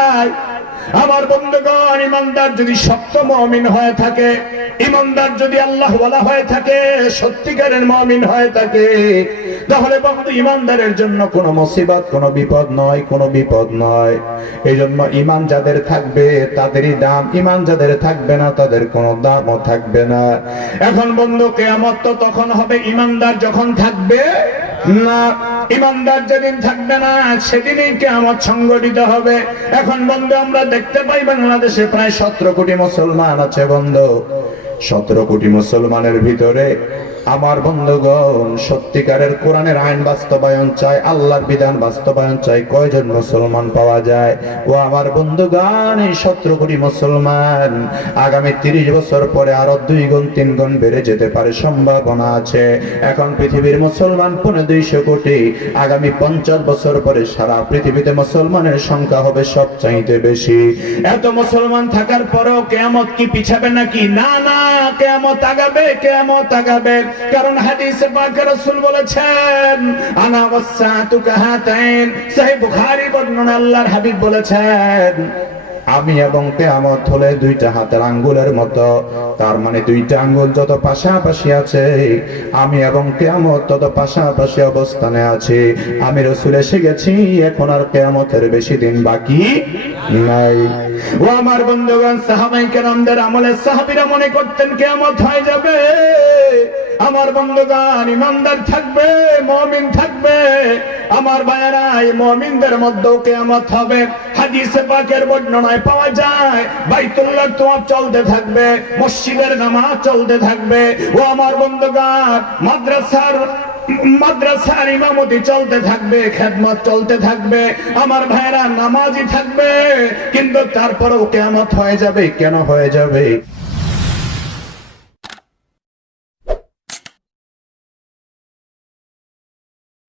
নাই। আমার বন্ধুগণ, ইমানদার যদি সত্য মুমিন হয়ে থাকে, ইমানদার যদি আল্লাহ ওয়ালা হয়ে থাকে, সত্যিকারের মুমিন হয়ে থাকে, তাহলে বন্ধু ইমানদারের জন্য কোনো মুসিবত, কোনো বিপদ নয়, কোনো বিপদ নয়। এই জন্য ইমান যাদের থাকবে তাদেরই দাম, ইমান যাদের থাকবে না তাদের কোনো দামও থাকবে না। এখন বন্ধু কিয়ামত তো তখন হবে ইমানদার যখন থাকবে না, ইমানদার যেদিন থাকবে না সেদিনই কিয়ামত সংঘটিত হবে। এখন বন্ধু আমরা দেখতে পাই বাংলাদেশে প্রায় 17 কোটি মুসলমান আছে বন্ধু। 17 কোটি মুসলমানের ভিতরে আমার বন্ধুগণ সত্যিকারের কোরআনের আইন বাস্তবায়ন চায়, আল্লাহর বিধান বাস্তবায়ন চায়, কয়জন মুসলমান পাওয়া যায়? ও আমার বন্ধুগণ, এই 17 কোটি মুসলমান আগামী 30 বছর পরে আরো 2 গুণ 3 গুণ বেড়ে যেতে পারে, সম্ভাবনা আছে। এখন পৃথিবীর মুসলমান 250 কোটি, আগামী 50 বছর পরে সারা পৃথিবীতে মুসলমানের সংখ্যা হবে সবচাইতে বেশি। এত মুসলমান থাকার পরেও কিয়ামত কি পিছাবে নাকি? না না, কিয়ামত আগাবে, কিয়ামত আগাবে। কারণ হাদিসে পাকে রাসূল বলেছেন আনা ওয়াসসাতু কাহাতাইন, সহিহ বুখারী বর্ণনা, আল্লাহর হাবিব বলেছেন আমি এবং কিয়ামত হলে 2টা হাতের আঙ্গুলের মতো। তার মানে 2টা আঙ্গুল যত পাশাপাশি আছে, আমি এবং কিয়ামত তত পাশাপাশি অবস্থানে আছে। আমি রাসূল এসে গেছি, এখন আর কিয়ামতের বেশি দিন বাকি নাই। ও আমার বন্ধুগণ, সাহাবায়ে কেরামদের আমলে সাহাবীরা মনে করতেন কিয়ামত হয়ে যাবে। আমার বন্ধুগণ, ইমানদার থাকবে, মুমিন থাকবে। আমার ভাইয়েরা, এই মুমিনদের মধ্যেও কিয়ামত হবে। হাদিসে পাকের বর্ণনায় পাওয়া যায় বাইতুল্লাহ তওয়াফ চলতে থাকবে, মসজিদের নামাজ চলতে থাকবে। ও আমার বন্ধুগণ, মাদ্রাসার ইমামতি চলতে থাকবে, খেদমত চলতে থাকবে। আমার ভাইয়েরা, নামাজি থাকবে, কিন্তু তারপরেও কিয়ামত হয়ে যাবে। কেন হয়ে যাবে?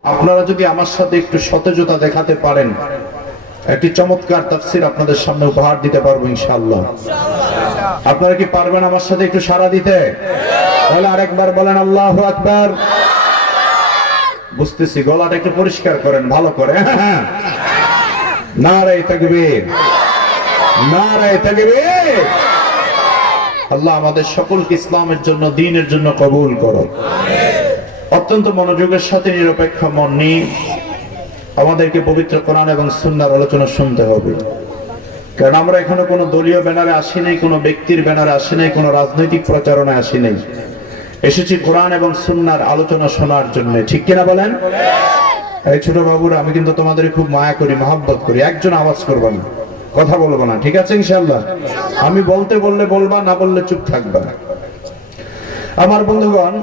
আপনারা যদি আমার সাথে একটু সতেজতা দেখাতে পারেন, একটি চমৎকার তাফসীর আপনাদের সামনে উপহার দিতে পারবো ইনশাআল্লাহ। আপনারা কি পারবেন আমার সাথে একটু সাড়া দিতে? তাহলে আরেকবার বলেন আল্লাহু আকবার। বুঝতেছি, গলাটা একটু পরিষ্কার করেন ভালো করে। নারে তাকবীর, নারে তাকবীর। আল্লাহ আমাদের সকলকে ইসলামের জন্য, দ্বীনের জন্য কবুল করো। অত্যন্ত মনোযোগের সাথে নিরপেক্ষ মন নিয়ে আমাদেরকে পবিত্র কোরআন এবং সুন্নাহর আলোচনা শুনতে হবে। কারণ আমরা এখানে কোনো দলীয় ব্যানারে আসি নাই, কোনো ব্যক্তির ব্যানারে আসি নাই, কোনো রাজনৈতিক প্রচারণায় আসি নাই। এসেছি কোরআন এবং সুন্নাহর আলোচনা শোনার জন্য। ঠিক কিনা বলেন? এই ছোট বাবুরা, আমি কিন্তু তোমাদের খুব মায়া করি, মহব্বত করি। একজন আওয়াজ করবে না, কথা বলবো না, ঠিক আছে ইনশাআল্লাহ? আমি বলতে বললে বলবা, না বললে চুপ থাকবা। আমার বন্ধুগণ,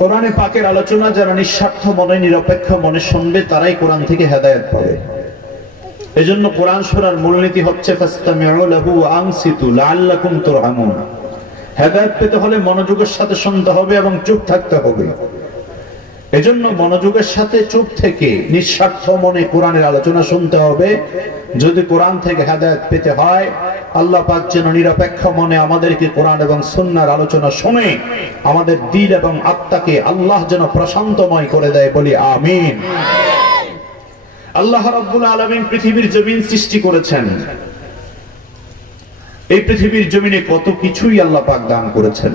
কোরআনে পাকের আলোচনা যারা নিঃস্বার্থ মনে, নিরপেক্ষ মনে শুনবে, তারাই কোরআন থেকে হেদায়েত পাবে। এজন্য কোরআন শোনার মূলনীতি হচ্ছে ফাসতামিউ লাহু ওয়া আনসিতু লাআল্লাকুম তুরহামুন। হেদায়েত পেতে হলে মনোযোগের সাথে শুনতে হবে এবং চুপ থাকতে হবে। এজন্য মনোযোগের সাথে চুপ থেকে নিঃস্বার্থ মনে কোরআনের আলোচনা শুনতে হবে। যদি কোরআন থেকে হেদায়েত পেতে হয়, আল্লাহ পাক যেন নিরপেক্ষ মনে আমাদেরকে কোরআন এবং সুন্নাহর আলোচনা শুনে আমাদের দিল এবং আত্মাকে আল্লাহ যেন প্রশান্তময় করে দেয়, বলি আমিন। আল্লাহ রাব্বুল আলামিন পৃথিবীর জমিন সৃষ্টি করেছেন। এই পৃথিবীর জমিনে কত কিছুই আল্লাহ পাক দান করেছেন।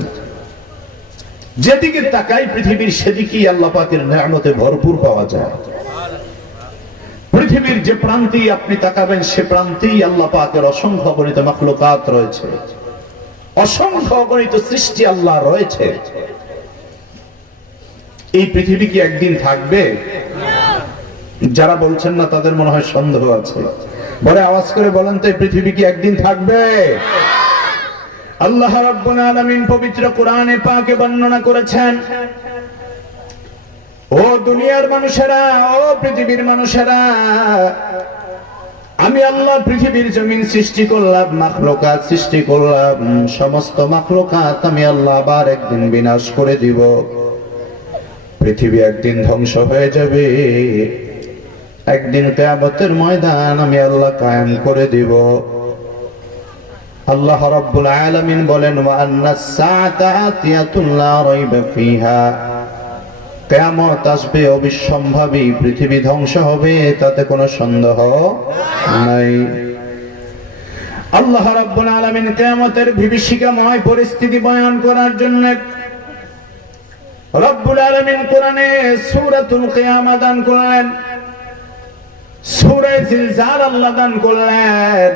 যেদিকে তাকাই পৃথিবীর সেদিকেই আল্লাহ পাকের নিয়ামতে ভরপুর পাওয়া যায়। পৃথিবীর যে প্রান্তেই আপনি তাকাবেন, সে প্রান্তেই আল্লাহ পাকের অসংখ্য অগণিত মাখলুকাত রয়েছে, অসংখ্য অগণিত সৃষ্টি আল্লাহ রয়েছে। এই পৃথিবী কি একদিন থাকবে? যারা বলছেন না তাদের মনে হয় সন্দেহ আছে। বলে আওয়াজ করে বলেন তো, এই পৃথিবী কি একদিন থাকবে? আল্লাহ রাব্বুল আলামিন পবিত্র কোরআনে পাকে বর্ণনা করেছেন, ও দুনিয়ার মানুষেরা, ও পৃথিবীর মানুষেরা, আমি আল্লাহ পৃথিবীর জমিন সৃষ্টি করলাম, মাখলুকাত সৃষ্টি করলাম। সমস্ত মাখলুকাত আমি আল্লাহ আবার একদিন বিনাশ করে দিব। পৃথিবী একদিন ধ্বংস হয়ে যাবে। একদিন কিয়ামতের ময়দান আমি আল্লাহ কায়েম করে দিব। আল্লাহ রাব্বুল আলামিন বলেন, ওয়া আন্নাস সাআতা আতিয়াতুন লা রাইবা ফিহা। কিয়ামত আসবে অবিসম্ভাবী, পৃথিবী ধ্বংস হবে, তাতে কোনো সন্দেহ নাই। আল্লাহ রাব্বুল আলামিন কিয়ামতের বিভীষিকাময় পরিস্থিতি বয়ান করার জন্য রব্বুল আলামিন কোরআনে সূরাতুল কিয়ামা দান করলেন, সূরা জিলজাল আল্লাহ দান করলেন,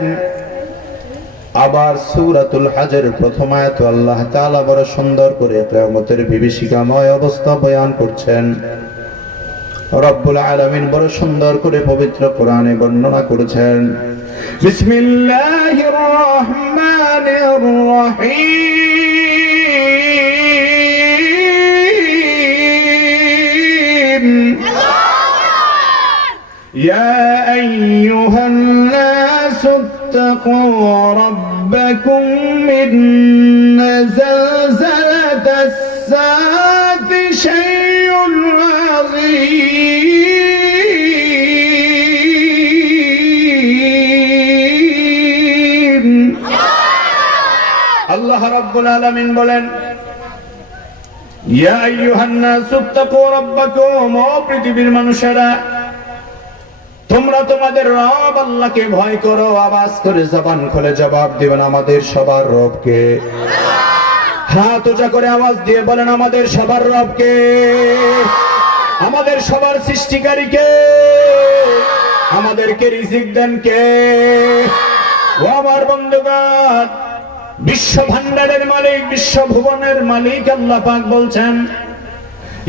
আবার সূরাতুল হজের প্রথম আয়াতে আল্লাহ তাআলা বড় সুন্দর করে কিয়ামতের বিভীষিকাময় অবস্থা বয়ান করছেন। রব্বুল আলামিন বড় সুন্দর করে পবিত্র কোরআনে বর্ণনা করেছেন। বিসমিল্লাহির রহমানির রহিম। ইয়া আইয়ুহান নাসু ইত্তাকু রাব্বাকুম ইন্না জালজালাতাস সাআতি শাইউন আযীম। আল্লাহ রাব্বুল আলামিন বলেন, ইয়া আইয়ুহান নাসু ইত্তাকু রাব্বাকুম, ও পৃথিবীর মানুষেরা, তোমরা তোমাদের রব আল্লাহকে ভয় করো। আওয়াজ করে জবান খুলে জবাব দিবেন, আমাদের সবার রবকে। হাত উঁচা করে আওয়াজ দিয়ে বলেন, আমাদের সবার রবকে, আমাদের সবার সৃষ্টিকারীকে, আমাদেরকে রিজিক দেন কে? ও আমার বন্ধুগণ, বিশ্ব ভান্ডারের মালিক, বিশ্ব ভুবনের মালিক আল্লাহ পাক বলছেন,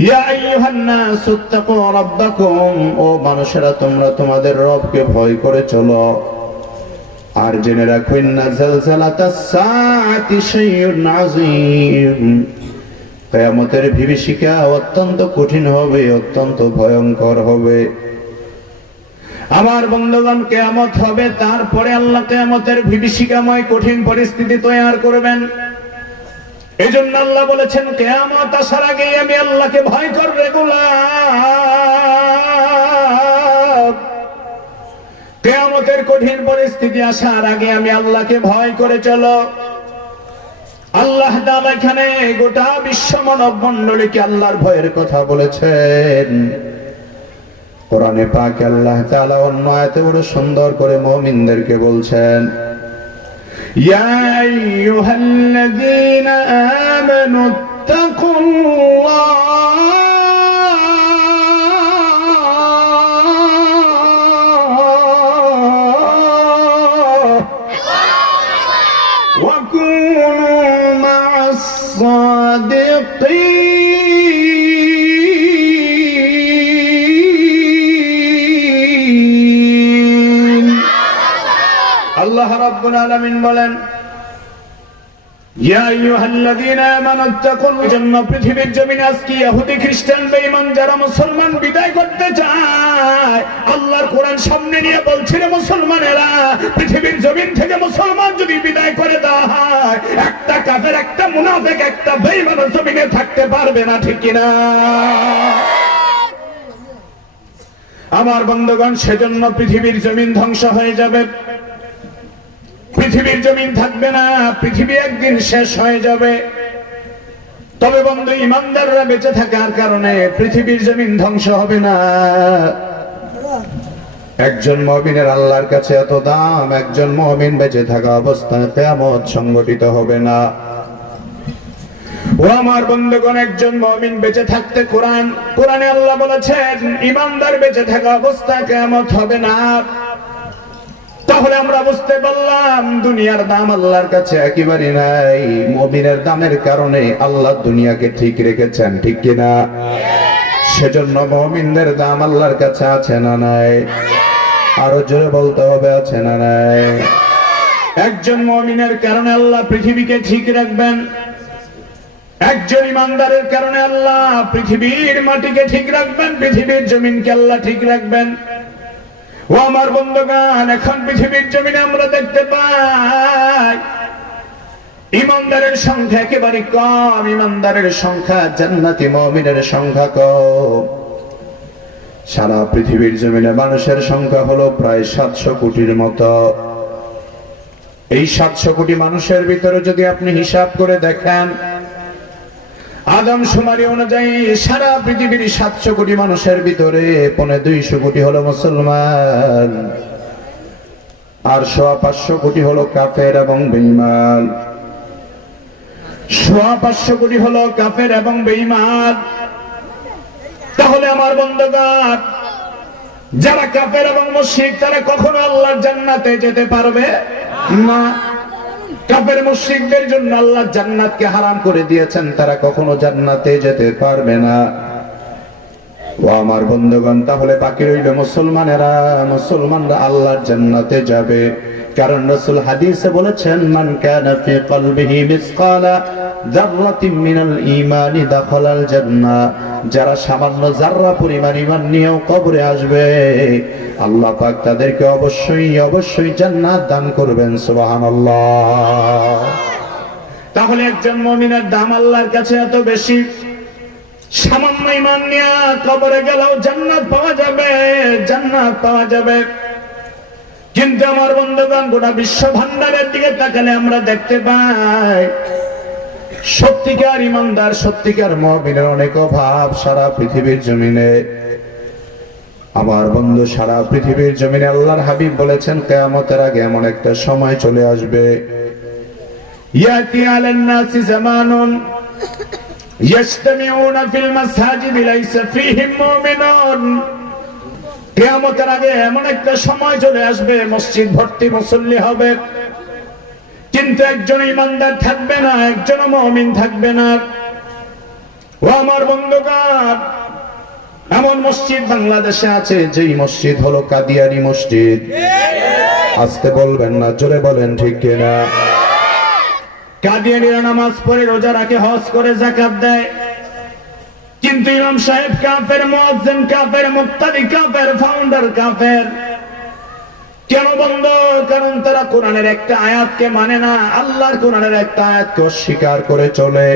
ইয়া আইয়ুহান নাসু ইত্তাকু রাব্বাকুম, ও মানুষেরা তোমরা তোমাদের রবকে ভয় করে চলো। আর জেনে রাখো, ইন্না জালজালাতাস সাআতি শাইউন আযীম, কিয়ামতের বিভীষিকা অত্যন্ত কঠিন হবে, অত্যন্ত ভয়ঙ্কর হবে। আমার বন্ধুগণ, কিয়ামত হবে, তারপরে আল্লাহ কিয়ামতের বিভীষিকাময় কঠিন পরিস্থিতি তৈরি করবেন। এজন্য আল্লাহ বলেছেন, কিয়ামত আসার আগেই আমি আল্লাহকে ভয় করবে গোলাম। কিয়ামতের কঠিন পরিস্থিতি আসার আগে আমি আল্লাহকে ভয় করে চলো। আল্লাহ তাআলা এখানে গোটা বিশ্ব মানব মণ্ডলীকে আল্লাহর ভয়ের কথা বলেছেন। কোরআনে পাকে আল্লাহ তাআলা অন্য আয়াতে বড় সুন্দর করে মুমিনদেরকে বলছেন, ইয়া আইয়ুহাল্লাযীনা আমানু ইত্তাকুল্লাহ ওয়া কুনু মা'আস সাদিকিন। আল্লাহ রাব্বুল আলামিন বলেন, ইয়া আইয়ুহাল্লাযীনা আমানু ইত্তাকুল্লাহ। জন্য পৃথিবীর জমিনে আজকে ইহুদি খ্রিস্টান বেঈমান যারা মুসলমান বিদায় করতে চায়, আল্লাহর কোরআন সামনে নিয়ে বলছিল, মুসলমানেরা, পৃথিবীর জমিন থেকে মুসলমান যদি বিদায় করে দেওয়া হয়, একটা কাফের, একটা মুনাফিক, একটা বেঈমান জমিনে থাকতে পারবে না, ঠিক কিনা? আমার বন্ধুগণ, সেজন্য পৃথিবীর জমিন ধ্বংস হয়ে যাবে, পৃথিবীর জমিন থাকবে না, পৃথিবী একদিন শেষ হয়ে যাবে। তবে বন্ধু, ইমানদাররা বেঁচে থাকার কারণে পৃথিবীর জমিন ধ্বংস হবে না। একজন মুমিনের আল্লাহর কাছে এত দাম, একজন মুমিন বেঁচে থাকা অবস্থায় কিয়ামত সংঘটিত হবে না। ও আমার বন্ধুগণ, একজন মুমিন বেঁচে থাকতে কোরআনে আল্লাহ বলেছেন, ইমানদার বেঁচে থাকা অবস্থায় কিয়ামত হবে না। তাহলে আমরা বুঝতে পারলাম, দুনিয়ার দাম আল্লাহর কাছে একেবারে নাই। মুমিনের দামের কারণে আল্লাহ দুনিয়াকে ঠিক রেখেছেন, ঠিক কিনা? সেজন্য মুমিনদের দাম আল্লাহর কাছে আছে না নাই? আরো জোরে বলতে হবে, আছে না নাই? একজন মুমিনের কারণে আল্লাহ পৃথিবীকে ঠিক রাখবেন, একজন ইমানদারের কারণে আল্লাহ পৃথিবীর মাটিকে ঠিক রাখবেন, পৃথিবীর জমিনকে আল্লাহ ঠিক রাখবেন। ও আমার বন্ধুগণ, এখন পৃথিবীর জমিনে আমরা দেখতে পাই ইমানদারের সংখ্যা একেবারে কম, ইমানদারের সংখ্যা, জান্নাতি মুমিনের সংখ্যা কম। সারা পৃথিবীর জমিনে মানুষের সংখ্যা হলো প্রায় 700 কোটির মতো। এই 700 কোটি মানুষের ভিতরে যদি আপনি হিসাব করে দেখেন, আদম শুমারি অনুযায়ী সারা পৃথিবীর 700 কোটি মানুষের ভিতরে 250 কোটি হলো মুসলমান, আর 500 কোটি হলো কাফের এবং বেঈমান। 500 কোটি হলো কাফের এবং বেঈমান। তাহলে আমার বন্ধুগণ, যারা কাফের এবং মুশরিক তারা কখনো আল্লাহর জান্নাতে যেতে পারবে না। কাফের মুশরিকদের জন্য আল্লাহ জান্নাতকে হারাম করে দিয়েছেন, তারা কখনো জান্নাতে যেতে পারবে না। ও আমার বন্ধুগণ, তাহলে বাকি রইল মুসলমানেরা। মুসলমানরা আল্লাহর জান্নাতে যাবে, কারণ রাসূল হাদিসে বলেছেন, মান কানা ফি কলবিহি মিসকালা যাররাতিন মিনাল ঈমানি দাখালাল জান্নাহ। যারা সামান্য যাররা পরিমাণ ঈমান নিয়েও কবরে আসবে, আল্লাহ পাক তাদেরকে অবশ্যই জান্নাত দান করবেন। সুবহানাল্লাহ। তাহলে একজন মুমিনের দাম আল্লাহর কাছে এত বেশি, সামান্য ঈমান নিয়ে কবরে গেলেও জান্নাত পাওয়া যাবে, জান্নাত পাওয়া যাবে। কিন্তু আমার বন্ধুগণ, গোটা বিশ্ব ভান্ডারের দিকে তাকালে আমরা দেখতে পাই সত্যিকার ইমানদার, সত্যিকার মুমিনের অনেক অভাব সারা পৃথিবীর জমিনে। আমার বন্ধু, সারা পৃথিবীর জমিনে আল্লাহর হাবিব বলেছেন, কিয়ামতের আগে এমন একটা সময় চলে আসবে, ইয়াতি আলান নাসি জামানুন ইয়াজতামিউনা ফিল মাসাজিদি লাইসা ফীহিম মুমিনুন। কিয়ামতের আগে এমন একটা সময় চলে আসবে, মসজিদ ভর্তি মুসল্লি হবে, কিন্তু একজন ইমানদার থাকবে না, একজন মুমিন থাকবে না। ও আমার বন্ধুগণ, এমন মসজিদ বাংলাদেশে আছে, যেই মসজিদ হলো কাদিয়ানী মসজিদ। আস্তে বলবেন না, জোরে বলেন ঠিক কিনা। কাদিয়ানীরা নামাজ পড়ে, রোজা রাখে, হজ করে, যাকাত দেয়, কিন্তু ইমাম সাহেব কাফের, মুয়াজ্জিন কাফের, মুক্তাদি কাফের, ফাউন্ডার কাফের। কেন বন্ধু? কারণ তারা কোরআনের একটা আয়াতকে মানে না, আল্লাহর কোরআনের একটা আয়াতকে অস্বীকার করে চলে।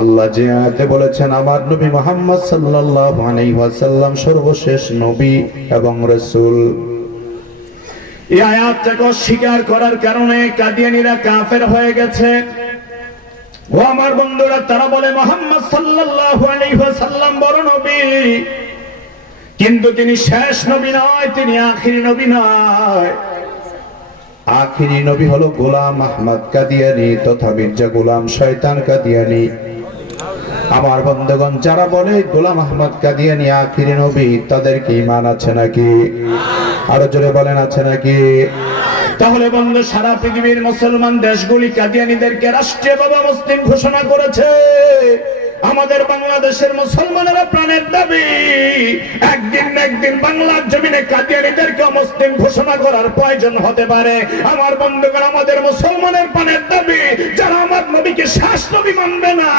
আল্লাহ যে আয়াতে বলেছেন, আমার নবী মুহাম্মদ সাল্লাল্লাহু আলাইহি ওয়াসাল্লাম সর্বশেষ নবী এবং রাসূল, এই আয়াতটাকে অস্বীকার করার কারণে কাদিয়ানীরা কাফের হয়ে গেছে। ও আমার বন্ধুরা, তারা বলে মুহাম্মদ সাল্লাল্লাহু আলাইহি ওয়াসাল্লাম বড় নবী, কিন্তু তিনি শেষ নবী নয়, তিনি আখিরি নবী নয়। আখিরি নবী হলো গোলাম আহমদ কাদিয়ানী তথা মির্জা গোলাম শয়তান কাদিয়ানী। আমার বন্ধুগণ, যারা বলে গোলাম আহমদ কাদিয়ানী আখিরি নবী, তাদের কি ঈমান আছে নাকি? আরো জোরে বলেন, আছে নাকি? তাহলে বন্ধু, সারা পৃথিবীর মুসলমান দেশগুলি কাদিয়ানীদেরকে রাষ্ট্রীয় বাবা মুসলিম ঘোষণা করেছে। আমাদের বাংলাদেশের মুসলমানেরা প্রাণের দাবি, একদিন না একদিন বাংলার জমিনে কাদিয়ানীদেরকে মুসলিম ঘোষণা করার প্রয়োজন হতে পারে। আমার বন্ধুগণ, আমাদের মুসলমানের প্রাণের দাবি, যারা আমার নবীকে শেষ নবী মানবে না,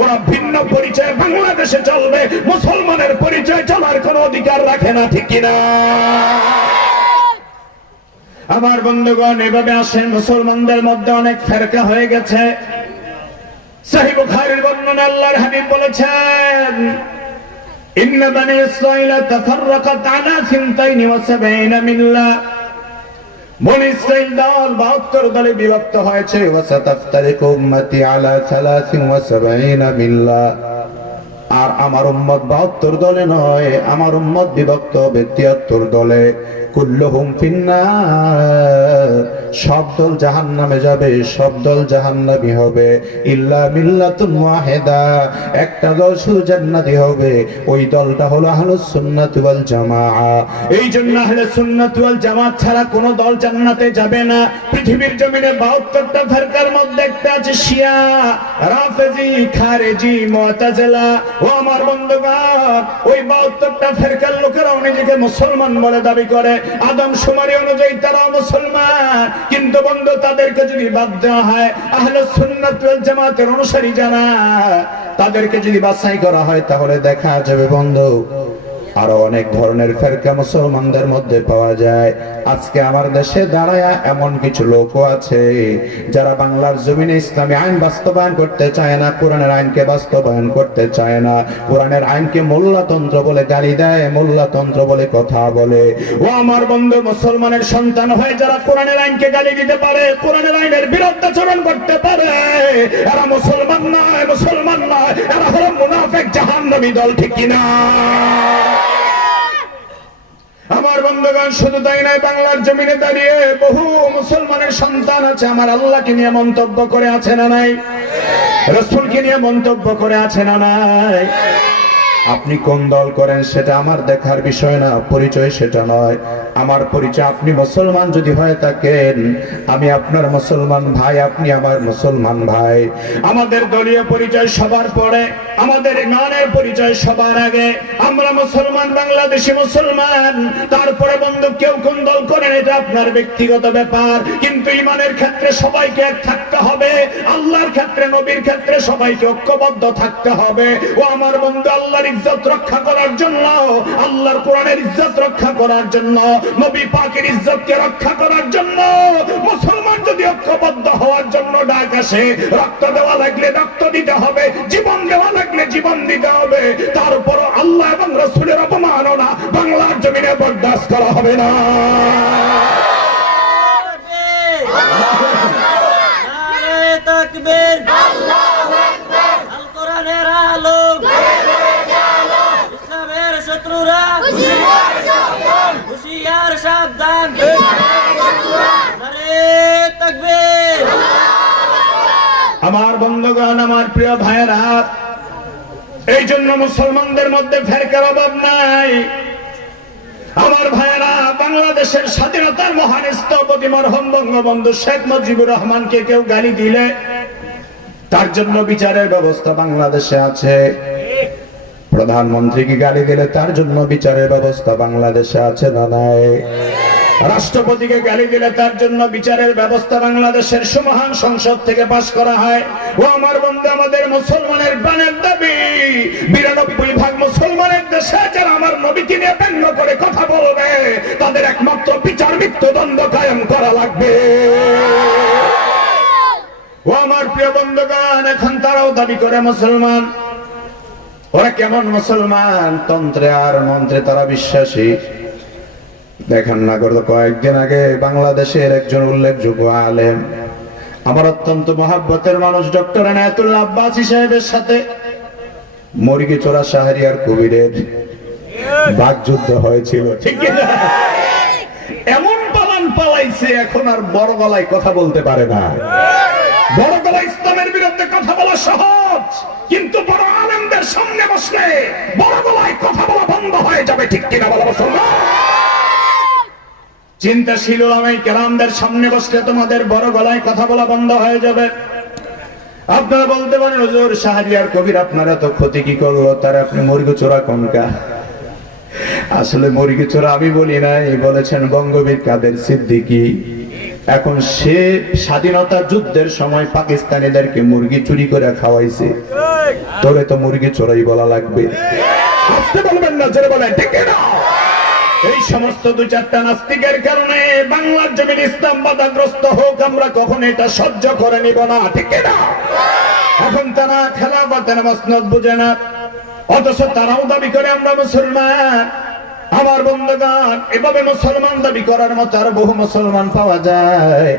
ওরা ভিন্ন পরিচয়ে বাংলাদেশে চলবে, মুসলমানের পরিচয় চলার কোনো অধিকার রাখে না, ঠিক কিনা? আমার বন্ধুগণ, এভাবে আসেন, মুসলমানদের মধ্যে অনেক ফেরকা হয়ে গেছে। সহিহ বুখারীর বর্ণনা, আল্লাহর হাবিব বলেছেন, ইন্না বানি ইসরাঈলা তাফাররাকাত আলা 72 মিল্লাহ। বনি ইসরাঈল দল 72 দলে বিভক্ত হয়েছে। ওয়াসাতাফতারিকু উম্মতি আলা 73 মিল্লাহ। আর আমার উম্মত 72 দলে নয়, আমার উম্মত বিভক্ত হবে 73 দলে। কুল্লুহুম ফিন্নার, সব দল জাহান্নামে যাবে, সব দল জাহান্নামী হবে। ইল্লা মিল্লাতুন ওয়াহিদা, একটা দল শুধু জান্নাতি হবে, ওই দলটা হলো আহলুস সুন্নাত ওয়াল জামাআহ। এই জন্য আহলুস সুন্নাত ওয়াল জামাত ছাড়া কোন দল জান্নাতে যাবে না। পৃথিবীর জমিনে 72টা ফিরকার মধ্যে একটা আছে শিয়া, রাফেজি, খারেজি, মুতাজিলা। ও আমার বন্ধুগণ, ওই 72টা ফিরকার লোকেরা নিজেকে মুসলমান বলে দাবি করে, আদম শুমারি অনুযায়ী তারা মুসলমান, কিন্তু বন্ধু, তাদেরকে যদি বাদ দেওয়া হয়, আহলুস সুন্নাত ওয়াল জামাতের অনুসারী যারা, তাদেরকে যদি বাছাই করা হয়, তাহলে দেখা যাবে বন্ধু, আরো অনেক ধরনের ফেরকা মুসলমানদের মধ্যে পাওয়া যায়। আজকে আমার দেশে দাঁড়ায় এমন কিছু লোকও আছে যারা বাংলার জমিনে ইসলামী আইন বাস্তবায়ন করতে চায় না, কোরআনের আইনকে বাস্তবায়ন করতে চায় না, কোরআনের আইনকে মোল্লাতন্ত্র বলে গালি দেয়, মোল্লাতন্ত্র বলে কথা বলে। ও আমার বন্ধু, মুসলমানের সন্তান হয়ে যারা কোরআনের আইনকে গালি দিতে পারে, কোরআনের আইনের বিরুদ্ধাচরণ করতে পারে, এরা মুসলমান নয়, মুসলমান নয়, এরা হলো মুনাফিক, জাহান্নামী দল, ঠিক কিনা? আমার বন্ধুগণ, শুধু তাই নয়, বাংলার জমিনে দাঁড়িয়ে বহু মুসলমানের সন্তান আছে আমার আল্লাহকে নিয়ে মন্তব্য করে আছে না নাই? রাসূলকে নিয়ে মন্তব্য করে আছে না নাই? আপনি কোন দল করেন সেটা আমার দেখার বিষয় না, পরিচয় সেটা নয়। আমার পরিচয়, আপনি মুসলমান যদি হয়ে থাকেন, আমি আপনার মুসলমান ভাই, আপনি আমার মুসলমান ভাই। আমাদের দলীয় পরিচয় সবার পরে, আমাদের ইমানের পরিচয় সবার আগে। আমরা মুসলমান, বাংলাদেশি মুসলমান। তারপরে বন্ধু, কেউ কোন দল করেন এটা আপনার ব্যক্তিগত ব্যাপার, কিন্তু ইমানের ক্ষেত্রে সবাইকে এক থাকতে হবে, আল্লাহর ক্ষেত্রে, নবীর ক্ষেত্রে সবাইকে ঐক্যবদ্ধ থাকতে হবে। ও আমার বন্ধু, আল্লাহর ইজ্জত রক্ষা করার জন্য, আল্লাহর কোরআনের ইজ্জত রক্ষা করার জন্য, নবী পাকের ইজ্জতকে রক্ষা করার জন্য মুসলমান যদি ঐক্যবদ্ধ হওয়ার জন্য ডাক আসে, রক্ত দেওয়া লাগলে রক্ত দিতে হবে, জীবন দেওয়া লাগলে জীবন দিতে হবে। তারপরও আল্লাহ এবং রাসূলের অপমাননা বাংলার জমিনে বরদাস্ত করা হবে না। নারে তাকবীর, আল্লাহু আকবার, আল কোরআনের আলো, ইসলামের শত্রুরা হুঁশিয়ার সাবধান, নারে তাকবীর। আমার বন্ধুগণ, আমার প্রিয় ভাইয়েরা, এই জন্য মুসলমানদের মধ্যে ফেরকার অভাব নাই। আমার ভাইয়েরা, বাংলাদেশের স্বাধীনতার মহান স্থপতি মরহুম বঙ্গবন্ধু শেখ মুজিবুর রহমানকে কেউ গালি দিলে তার জন্য বিচারের ব্যবস্থা বাংলাদেশে আছে। প্রধানমন্ত্রীকে গালি দিলে তার জন্য বিচারের ব্যবস্থা বাংলাদেশে আছে না নাই? রাষ্ট্রপতিকে গালি দিলে তার জন্য বিচারের ব্যবস্থা বাংলাদেশের সুমহান সংসদ থেকে পাশ করা হয়। ও আমার বন্ধু, আমাদের মুসলমানের প্রাণের দাবি, ৯২% মুসলমানের দেশে যারা আমার নবীকে নিয়ে ব্যঙ্গ করে কথা বলবে, তাদের একমাত্র বিচার মৃত্যুদণ্ড কায়েম করা লাগবে। ও আমার প্রিয় বন্ধুগণ, এখন তারাও দাবি করে মুসলমান। ওরা কেমন মুসলমান? তন্ত্রে আর মন্ত্রে তারা বিশ্বাসী। দেখেন না, গত কয়েকদিন আগে বাংলাদেশের একজন উল্লেখযোগ্য আলেম, আমার অত্যন্ত মহাব্বতের মানুষ ডক্টর এনায়েতুল্লাহ আব্বাসী সাহেবের সাথে মুরগি চোরা শাহরিয়ার কবিরের বাকযুদ্ধ হয়েছিল, ঠিক কিনা? এমন পালান পালাইছে, এখন আর বড় গলায় কথা বলতে পারে না। বড় গলায় ইসলামের বিরুদ্ধে কথা বলা সহজ, কিন্তু বড় আলেমদের সামনে বসলে বড় গলায় কথা বলা বন্ধ হয়ে যাবে, ঠিক কিনা বলা মুসলমান? চিন্তাশীল ওলামায়ে কেরামদের সামনে বসলে তোমাদের বড় গলায় কথা বলা বন্ধ হয়ে যাবে। আপনারা বলতে পারেন, হুজুর শাহরিয়ার কবির আপনার এত ক্ষতি কি করলো, তার আপনি মুরগি চোরা কোনকা? আসলে মুরগি চোরা আমি বলি নাই, বলেছেন বঙ্গবীর কাদের সিদ্দিকী। এখন সে স্বাধীনতা যুদ্ধের সময় পাকিস্তানিদেরকে মুরগি চুরি করে খাওয়াইছে, তোরে তো মুরগি চোরাই বলা লাগবে। আসতে বলবেন না, জোরে বলেন, ঠিক না? এই সমস্ত ২-৪টা নাস্তিকের কারণে বাংলার জমিন ইসলাম বাধাগ্রস্ত হোক, আমরা কখনো এটা সহ্য করে নিব না, ঠিক না? এখন তারা খেলাফতের মসনদ বুঝে না, অথচ তারাও দাবি করে আমরা মুসলমান। আমার বন্ধুগণ, এভাবে মুসলমান দাবি করার মতো আর বহু মুসলমান পাওয়া যায়।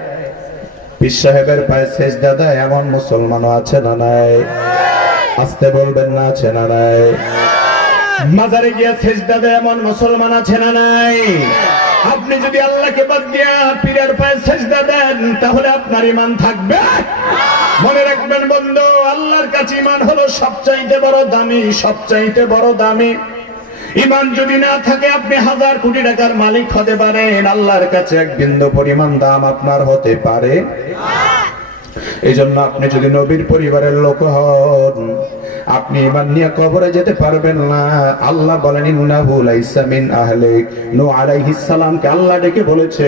পীর সাহেবের পায়ে সেজদা দেয় এমন মুসলমানও আছে না নাই? আসতে বলবেন না, আছে না নাই? মাজারে গিয়া সেজদা দেয় এমন মুসলমান আছে না নাই? আপনি যদি আল্লাহকে বাদ দিয়া পীরের পায়ে সেজদা দেন, তাহলে আপনার ঈমান থাকবে? মনে রাখবেন বন্ধু, আল্লাহর কাছে ঈমান হলো সবচাইতে বড় দামি, সবচাইতে বড় দামি। ঈমান যদি না থাকে, আপনি 1000 কোটি টাকার মালিক হতে পারেন, আল্লাহর কাছে এক বিন্দু পরিমাণ দাম আপনার হতে পারে। এই জন্য আপনি যদি নবীর পরিবারের লোক হন, আপনি ঈমান নিয়ে কবরে যেতে পারবেন না। আল্লাহ বলেন ইন্নাহু লাইসা মিন আহলিক। নূহ আলাইহিস সালামকে আল্লাহ ডেকে বলেছে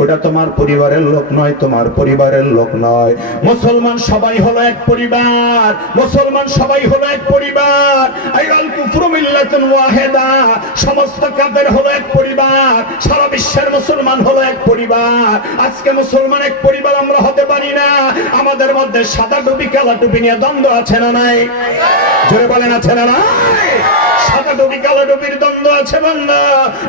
ওটা তোমার পরিবারের লোক নয়, তোমার পরিবারের লোক নয়। মুসলমান সবাই হলো এক পরিবার, মুসলমান সবাই হলো এক পরিবার। আইয়াল কুফরু মিল্লাতুন ওয়াহিদা, সমস্ত কাফের হলো এক পরিবার, সারা বিশ্বের মুসলমান হলো এক পরিবার। আজকে মুসলমান এক পরিবার আমরা হতে পারি না। আমাদের মধ্যে সাদা টুপি কালা টুপি নিয়ে দ্বন্দ্ব আছে না নাই? জোরে বলেন আছে না নাই? সাদা টুপি কালো টুপির দ্বন্দ্ব আছে বন্ধু,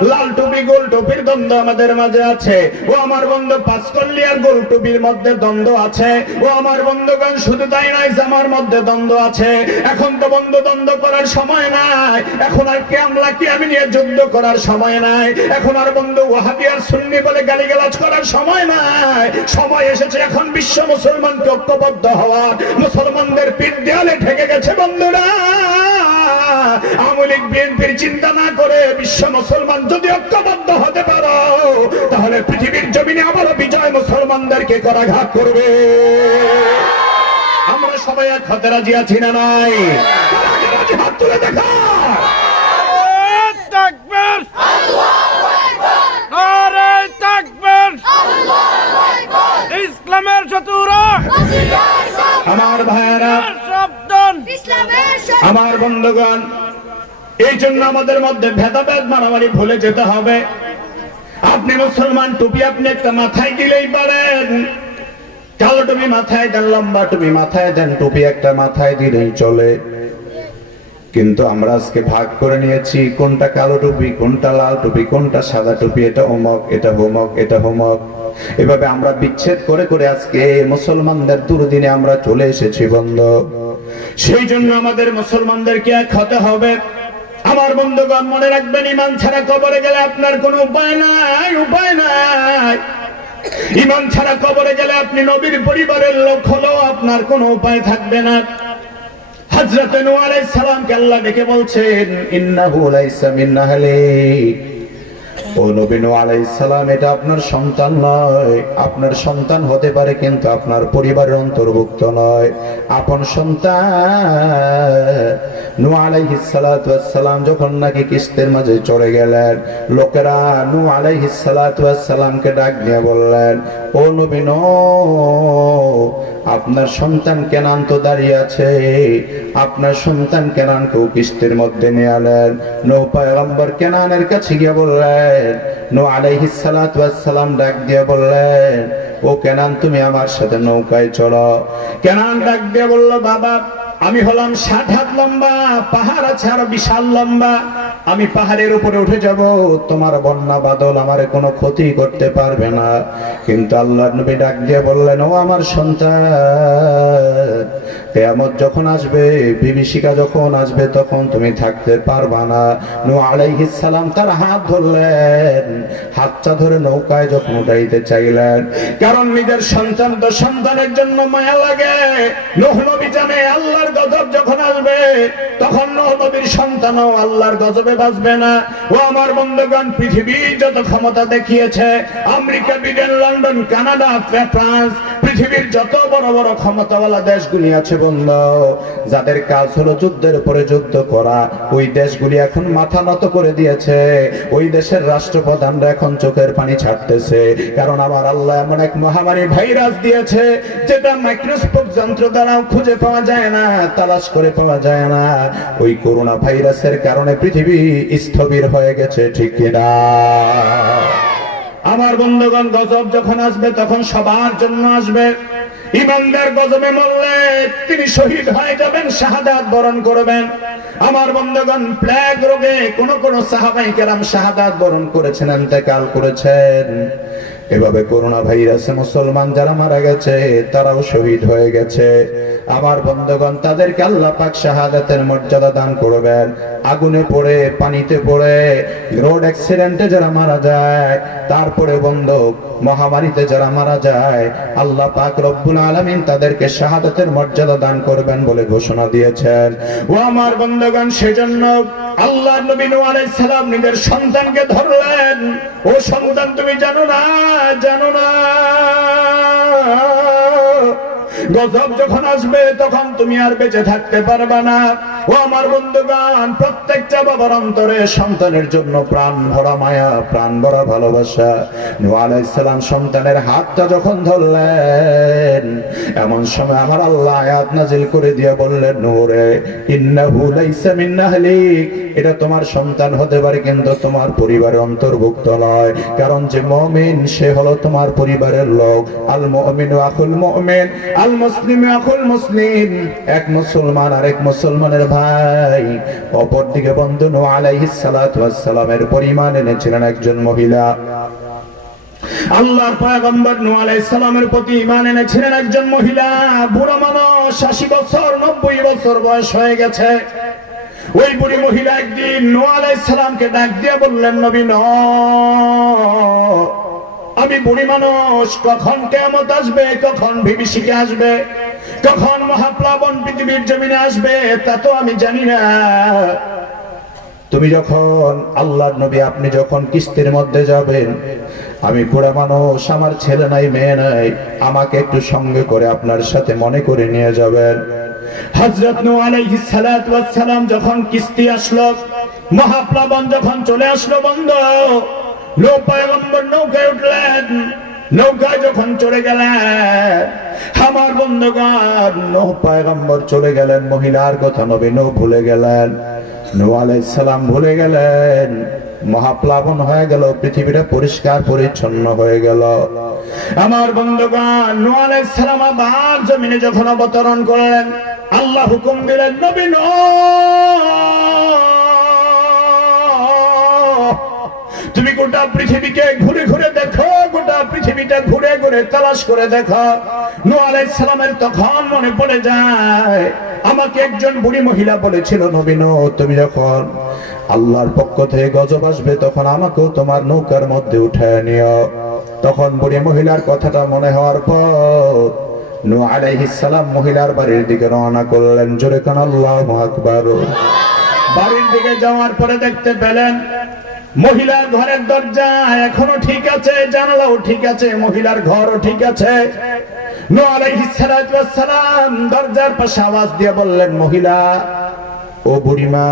লাল টুপি গোল টুপির দ্বন্দ্ব আমাদের মাঝে আছে। ও আমার বন্ধু, পাঁচকল্লি আর গোল টুপির মধ্যে দ্বন্দ্ব আছে। ও আমার বন্ধুগণ, শুধু তাই নয়, জামার মধ্যে দ্বন্দ্ব আছে। এখন তো বন্ধু দ্বন্দ্ব করার সময় নাই, এখন আর কে আমলা কি আমি নিয়ে যুদ্ধ করার সময় নাই, এখন আর বন্ধু ওয়াহাবি আর সুন্নি বলে গালিগালাজ করার সময় নাই। সময় এসেছে এখন বিশ্ব মুসলমানকে ঐক্যবদ্ধ হওয়ার। মুসলমানদের পিঠ দেয়ালে ঠেকে গেছে বন্ধুরা। আওয়ামী লীগ বিএনপির চিন্তা না করে বিশ্ব মুসলমান যদি ঐক্যবদ্ধ হতে পারো, তাহলে পৃথিবীর জমিনে আবারও বিজয় মুসলমানদেরকে করাঘাত করবে। আমরা সবাই এক হাতে রাজি আছি না নাই? হাত তুলে দেখা। তাকবীর, আল্লাহু আকবার, নারে তাকবীর, আল্লাহু আকবার। ইসলামের শত্রুরা, আমার ভাইয়েরা, সাবধান। আমার বন্ধুগণ, এই জন্য আমাদের মধ্যে ভেদাভেদ মারামারি ভুলে যেতে হবে। আপনি মুসলমান, টুপি আপনি একটা মাথায় দিলেই পারেন, কালো টুপি মাথায় দেন, লম্বা টুপি মাথায় দেন, টুপি একটা মাথায় দিলেই চলে। কিন্তু আমরা আজকে ভাগ করে নিয়েছি কোনটা কালো টুপি, কোনটা লাল টুপি, কোনটা সাদা টুপি, এটা অমক, এটা হোমক, এটা হোমক। এভাবে আমরা বিচ্ছেদ করে করে আজকে মুসলমানদের দুর্দিনে আমরা চলে এসেছি বন্ধু। সেই জন্য আমাদের মুসলমানদেরকে এক হতে হবে। আমার বন্ধুগণ, মনে রাখবেন, ঈমান ছাড়া কবরে গেলে আপনার কোনো উপায় নাই, উপায় নাই। ঈমান ছাড়া কবরে গেলে আপনি নবীর পরিবারের লোক হলেও আপনার কোনো উপায় থাকবে না। হযরত নূহ আলাইহিস সালামকে আল্লাহ ডেকে বলছেন ইন্নাহু লাইসা মিন আহলিক। ও নবী নূহ আলাইহিস সালাম, এটা আপনার সন্তান নয়। আপনার সন্তান হতে পারে কিন্তু আপনার পরিবারের অন্তর্ভুক্ত নয়। আপন সন্তান। নূহ আলাইহিস সালাতু ওয়াস সালাম যখন নাকি কিস্তির মাঝে চড়ে গেলেন, লোকেরা নূহ আলাইহিস সালাতু ওয়াস সালামকে ডাক দিয়ে বললেন, ও নবী নূহ, আপনার সন্তান কেনান তো দাঁড়িয়ে আছে, আপনার সন্তান কেনানকেও কিস্তির মধ্যে নিয়ে আলেন। নূহ পয়গম্বর কেনানের কাছে গিয়ে বললেন, নূহ আলাইহিস সালাতু ওয়াস সালাম ডাক দিয়ে বললেন, ও কেনান, তুমি আমার সাথে নৌকায় চলো। কেনান ডাক দিয়ে বলল, বাবা, আমি হলাম 60 হাত লম্বা, পাহাড় আছে আরো বিশাল লম্বা, আমি পাহাড়ের উপরে উঠে যাব, তোমার বন্যা বাদল আমারে কোনো ক্ষতি করতে পারবে না। কিন্তু আল্লাহর নবী ডাক দিয়ে বললেন, ও আমার সন্তান, কিয়ামত যখন আসবে, বিভীষিকা যখন আসবে, তখন তুমি থাকতে পারবা না। নূহ আলাইহিস সালাম তার হাত ধরলেন, হাতটা ধরে নৌকায় যখন উঠাইতে চাইলেন, কারণ নিজের সন্তান তো সন্তানের জন্য মায়া লাগে। নূহ নবী জানে আল্লাহর গজব যখন আসবে, তখন নূহ নবীর সন্তানও আল্লাহর গজবে বাঁচবে না। ও আমার বন্ধুগণ, পৃথিবী যত ক্ষমতা দেখিয়েছে, America, Britain, London, Canada, France, পৃথিবীর যত বড় বড় ক্ষমতাওয়ালা দেশগুলি আছে বন্ধু, যাদের কাজ হলো যুদ্ধের উপরে যুদ্ধ করা, ওই দেশগুলি এখন মাথা নত করে দিয়েছে। ওই দেশের রাষ্ট্রপ্রধানরা এখন চোখের পানি ছাড়তেছে, কারণ আমার আল্লাহ এমন এক মহামারী ভাইরাস দিয়েছে, যেটা মাইক্রোস্কোপ যন্ত্র দ্বারাও খুঁজে পাওয়া যায় না, তালাশ করে পাওয়া যায় না। ওই করোনা ভাইরাসের কারণে পৃথিবী স্থবির হয়ে গেছে, ঠিক কিনা? আমার বন্ধুগণ, গজব যখন আসবে তখন সবার জন্য আসবে। ইমানদার গজবে মরলে তিনি শহীদ হয়ে যাবেন, শাহাদাত বরণ করবেন। আমার বন্ধুগণ, প্লেগ রোগে কোন কোন সাহাবায়ে কেরাম শাহাদাত বরণ করেছেন, ইন্তেকাল করেছেন। এভাবে করোনা ভাইরাসে মুসলমান যারা মারা গেছে তারাও শহীদ হয়ে গেছে। আমার বন্ধুগণ, তাদেরকে আল্লাহ পাক শাহাদাতের মর্যাদা দান করবেন। আগুনে পড়ে, পানিতে পড়ে, রোড অ্যাক্সিডেন্টে যারা মারা যায়, তারপরে বন্ধু মহামারীতে যারা মারা যায়, আল্লাহ পাক রব্বুল আলামিন তাদেরকে শাহাদাতের মর্যাদা দান করবেন বলে ঘোষণা দিয়েছেন। ও আমার বন্ধুগণ, সেজন্য আল্লাহর নবী নূহ আলাইহিস সালাম নিজের সন্তানকে ধরলেন, ও সন্তান, তুমি জানো না, জানো না গজব যখন আসবে তখন তুমি আর বেঁচে থাকতে পারবে না। ও আমার বন্ধুগণ, প্রত্যেকটা বাবার অন্তরে সন্তানের জন্য প্রাণ ভরা মায়া, প্রাণ ভরা ভালোবাসা। নূহ আলাইহিস সালাম সন্তানের হাতটা যখন ধরলেন, এমন সময় আমার আল্লাহ আয়াত নাজিল করে দিয়ে বললেন, নূহ রে, ইন্নাহু লাইসা মিন আহলিক, এটা তোমার সন্তান হতে পারে কিন্তু তোমার পরিবারের অন্তর্ভুক্ত নয়, কারণ যে মুমিন সে হলো তোমার পরিবারের লোক। আল মুমিনু আখুল মুমিন, আল মুসলিমু আখুল মুসলিম, এক মুসলমান আর এক মুসলমানের ভাই। অপরদিকে বন্ধু নূহ আলাইহিস সালাতু ওয়াস সালামের পরিবার এনেছিলেন একজন মহিলা। আল্লাহর পয়গম্বর নূহ আলাইহিস সালামের প্রতি ঈমান এনেছিলেন একজন মহিলা। বুড়া মানুষ, 80 বছর 90 বছর বয়স হয়ে গেছে। ওই বুড়ি মহিলা একদিন নূহ আলাইহিস সালামকে ডাক দিয়ে বললেন, নবী নূহ, আমি বুড়ি মানুষ, কখন কিয়ামত আসবে, কখন বিভীষিকা আসবে, কখন মহাপ্লাবন পৃথিবীর জমিনে আসবে তা তো আমি জানি না। তুমি যখন আল্লাহর নবী, আপনি যখন কিস্তির মধ্যে যাবেন, আমি বুড়া মানুষ, আমার ছেলে নাই মেয়ে নাই, আমাকে একটু সঙ্গে করে আপনার সাথে মনে করে নিয়ে যাবেন। হযরত নূহ আলাইহিস সালাতু ওয়াস সালাম যখন কিস্তি আসলো, মহাপ্লাবন যখন চলে আসলো, বন্ধু নূহ পয়গম্বর নৌকায় উঠলেন। নৌকায় যখন চলে গেলেন, আমার বন্ধুগণ, নূহ পয়গম্বর চলে গেলেন, মহিলার কথা নবী নূহ ভুলে গেলেন, নূহ আলাইহিস সালাম ভুলে গেলেন। মহাপ্লাবন হয়ে গেল, পৃথিবীটা পরিষ্কার পরিচ্ছন্ন হয়ে গেল। আমার বন্ধুগণ, নূহ আলাইহিস সালাম আবার জমিনে যখন অবতরণ করলেন, আল্লাহ হুকুম দিলেন, নবী নূহ, তুমি গোটা পৃথিবীকে ঘুরে ঘুরে দেখো, গোটা পৃথিবীটা ঘুরে ঘুরে তালাশ করে দেখো। নূহ আলাইহিস সালামের তখন মনে পড়ে যায়, আমাকে একজন বুড়ি মহিলা বলেছিল, নবী নূহ, তুমি যখন আল্লাহর পক্ষ থেকে গজব আসবে তখন আমাকেও তোমার নৌকার মধ্যে উঠায় নিও। তখন বুড়ি মহিলার কথাটা মনে হওয়ার পর নূহ আলাইহিস সালাম মহিলার বাড়ির দিকে রওনা করলেন। জোরে কান আল্লাহু আকবার। বাড়ির দিকে যাওয়ার পরে দেখতে পেলেন মহিলার ঘরের দরজা এখনো ঠিক আছে, জানালাও ঠিক আছে, মহিলার ঘরও ঠিক আছে। নূহ আলাইহিস সালাতু ওয়াস সালাম দরজার পাশে আওয়াজ দিয়ে বললেন, মহিলা, ও বুড়িমা।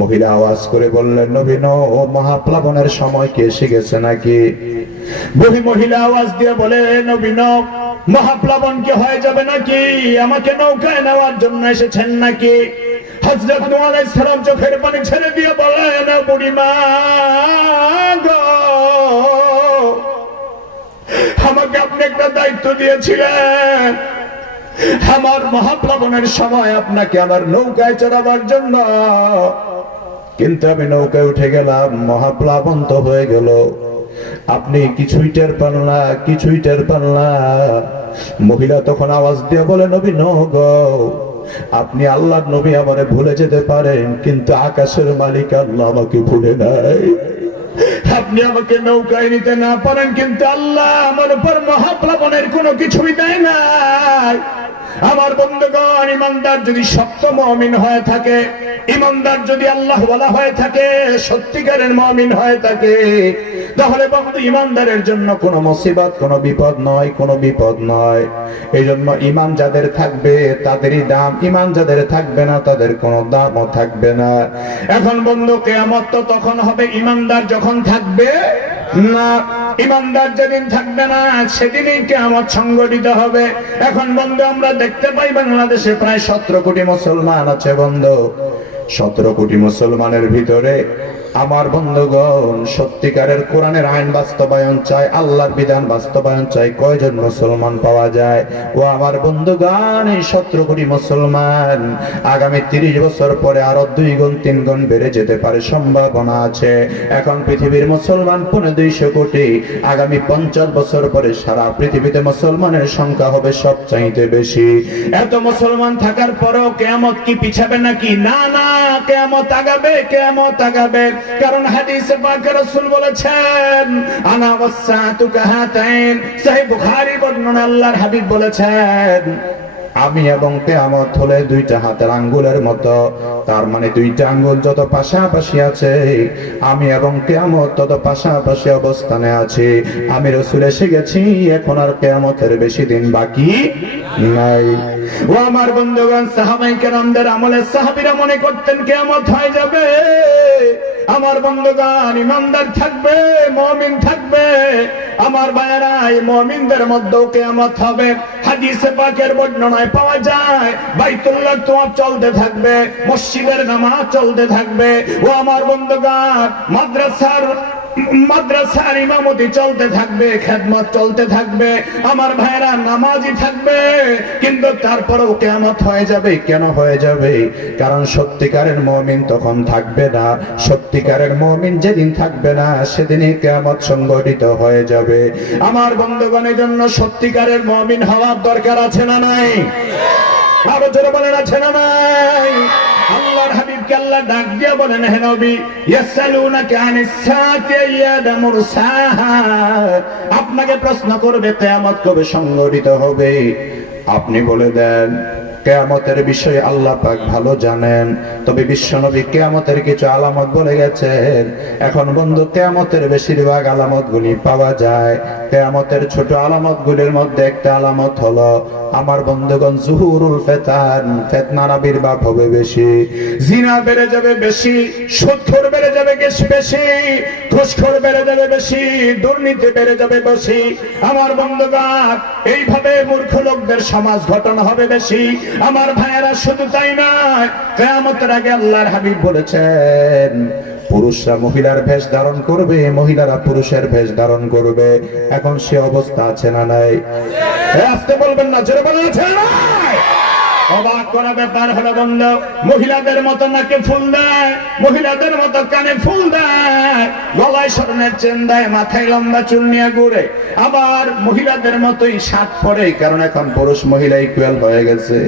মহিলা আওয়াজ করে বললেন, নবী নূহ, মহাপ্লাবনের সময় কি এসে গেছে নাকি? বুড়ি মহিলা আওয়াজ দিয়ে বলে, নবী নূহ, মহাপ্লাবন কি হয়ে যাবে নাকি? আমাকে নৌকায় নেওয়ার জন্য এসেছেন নাকি? হযরত নূহ আলাইহিস সালাম চোখের পানি ছেড়ে দিয়ে বলেন, বুড়িমা গো, আমাকে আপনি একটা দায়িত্ব দিয়েছিলেন, আমার মহাপ্লাবনের সময় আপনাকে আমার নৌকায় চড়াবার জন্য, কিন্তু আমি নৌকায় উঠে গেলাম, মহাপ্লাবন তো হয়ে গেল, আপনি কিছুই টের পান না, কিছুই টের পান না। মহিলা তখন আওয়াজ দিয়ে বলে, নবী নূহ গো, আপনি আল্লাহর নবী আমারে ভুলে যেতে পারেন, কিন্তু আকাশের মালিক আল্লাহ আমাকে ভুলে নাই। আপনি আমাকে নৌকায় নিতে না পারেন, কিন্তু আল্লাহ আমার উপর মহাপ্লাবনের কোনো কিছুই দেয় নাই। আমার বন্ধুগণ, ইমানদার যদি শক্ত মুমিন হয়ে থাকে, ইমানদার যদি আল্লাহ ওয়ালা হয়ে থাকে, সত্যিকারের মুমিন হয়ে থাকে, তাহলে বন্ধু ইমানদারের জন্য কোনো মুসিবত, কোনো বিপদ নয়, কোনো বিপদ নয়। এই জন্য ইমান যাদের থাকবে তাদেরই দাম, ইমান যাদের থাকবে না তাদের কোনো দামও থাকবে না। এখন বন্ধু, কিয়ামত তো তখন হবে ইমানদার যখন থাকবে না। ইমানদার যেদিন থাকবে না সেদিনই কিয়ামত সংঘটিত হবে। এখন বন্ধু, আমরা দেখতে পাই বাংলাদেশে প্রায় 17 কোটি মুসলমান আছে বন্ধু। 17 কোটি মুসলমানের ভিতরে আমার বন্ধুগণ, সত্যিকারের কোরআনের আইন বাস্তবায়ন চাই, আল্লাহর বিধান বাস্তবায়ন চাই, কয়জন মুসলমান পাওয়া যায়? ও আমার বন্ধুগণ, এই 17 কোটি মুসলমান আগামী 30 বছর পরে আরো 2 গুণ 3 গুণ বেড়ে যেতে পারে, সম্ভাবনা আছে। এখন পৃথিবীর মুসলমান 250 কোটি, আগামী 50 বছর পরে সারা পৃথিবীতে মুসলমানের সংখ্যা হবে সবচাইতে বেশি। এত মুসলমান থাকার পরেও কিয়ামত কি পিছাবে নাকি? না না, কিয়ামত আগাবে, কিয়ামত আগাবে। কারণ হাদিসে পাকে রাসূল বলেছেন, আনা ওয়াসসাতু কাহাতাইন। সহিহ বুখারী বর্ণনা, আল্লাহর হাবিব বলেছেন, আমি এবং কিয়ামত হলে দুইটা হাতের আঙ্গুলের মতো। তার মানে দুইটা আঙ্গুল যত পাশাপাশি আছে, আমি এবং কিয়ামত তত পাশাপাশি অবস্থানে আছি। আমি রাসূল এসে গেছি, এখন আর কিয়ামতের বেশি দিন বাকি নাই। ও আমার বন্ধুগণ, সাহাবায়ে কেরামদের আমলে সাহাবীরা মনে করতেন কিয়ামত হয়ে যাবে। আমার বন্ধুগণ, ইমানদার থাকবে, মুমিন থাকবে। আমার ভাইয়েরা, এই মুমিনদের মধ্যেও কিয়ামত হবে। হাদিসে পাকের বর্ণনায় পাওয়া যায় বাইতুল্লাহ তোয়াফ চলতে থাকবে, মসজিদের নামাজ চলতে থাকবে। ও আমার বন্ধুগণ, মাদ্রাসার ইমামতি চলতে থাকবে, খেদমত চলতে থাকবে। আমার ভাইরা নামাজি থাকবে, কিন্তু তারপরেও কিয়ামত হয়ে যাবে। কেন হয়ে যাবে? কারণ সত্যিকারের মুমিন তখন থাকবে না। সত্যিকারের মুমিন যেদিন থাকবে না, সেদিনই কিয়ামত সংঘটিত হয়ে যাবে। আমার বন্ধুগণের জন্য সত্যিকারের মুমিন হওয়ার দরকার আছে না নাই? আরো জোরে বলেন, আছে না নাই? আল্লাহর হাবিবকে আল্লাহ ডাক দিয়ে বলেন, হে নবী, ইয়াসালুনাকা আনিস সাআতি আইয়ানা মুরসাহা, আপনাকে প্রশ্ন করবে কিয়ামত কবে সংঘটিত হবে। আপনি বলে দেন কিয়ামতের বিষয়ে আল্লাহ পাক ভালো জানেন, তবে বিশ্বনবী কিয়ামতের কিছু আলামত বলে গেছেন। এখন বন্ধু, কিয়ামতের বেশিরভাগ আলামতগুলি পাওয়া যায়। কিয়ামতের ছোট আলামতগুলির মধ্যে একটা আলামত হলো, আমার বন্ধুগণ, জুহুরুল ফিতান, ফিতনার আবির্ভাব হবে বেশি। জিনা বেড়ে যাবে বেশি, সুদখোর বেড়ে যাবে বেশি, ঘুষখোর বেড়ে যাবে বেশি, দুর্নীতি বেড়ে যাবে বেশি। আমার বন্ধুগণ, এইভাবে মূর্খ লোকদের সমাজ গঠন হবে বেশি। আমার ভাইয়েরা, শুধু তাই নয়, কিয়ামতের আগে আল্লাহর হাবিব বলেছেন পুরুষরা মহিলার ভেষ ধারণ করবে, মহিলারা পুরুষের ভেষ ধারণ করবে। এখন সে অবস্থা আছে না নাই? আসতে বলবেন না, জোরে বলেন, আছে না নাই? অবাক করা ব্যাপার হলো বন্ধু, মহিলাদের মতো নাকে ফুল দেয়, মহিলাদের মতো কানে ফুল দেয়, গলায় স্বর্ণের চেন দেয়, মাথায় লম্বা চুল নিয়ে ঘুরে, আবার মহিলাদের মতোই শার্ট পরে। কারণ এখন পুরুষ মহিলা ইকুয়াল হয়ে গেছে।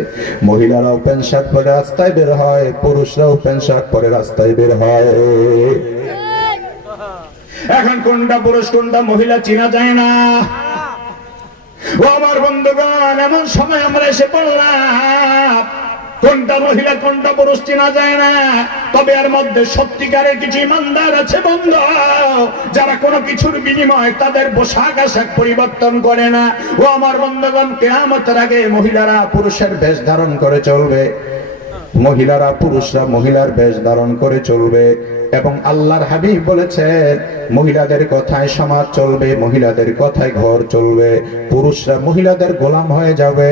মহিলারাও প্যান্ট শার্ট পরে রাস্তায় বের হয়, পুরুষরাও প্যান্ট শার্ট পরে রাস্তায় বের হয়। এখন কোনটা পুরুষ কোনটা মহিলা চেনা যায় না। ও আমার বন্ধুগণ, এমন সময় আমরা এসে পড়লাম, কোনটা মহিলা কোনটা পুরুষ চেনা যায় না। তবে এর মধ্যে সত্যিকারের কিছু ইমানদার আছে বন্ধু, যারা কোনো কিছুর বিনিময়ে তাদের পোশাক আশাক পরিবর্তন করে না। ও আমার বন্ধুগণ, কিয়ামতের আগে মহিলারা পুরুষের বেশ ধারণ করে চলবে, মহিলারা পুরুষরা মহিলার বেশ ধারণ করে চলবে। এবং আল্লাহর হাবিব বলেছেন, মহিলাদের কথায় সমাজ চলবে, মহিলাদের কথায় ঘর চলবে, পুরুষরা মহিলাদের গোলাম হয়ে যাবে।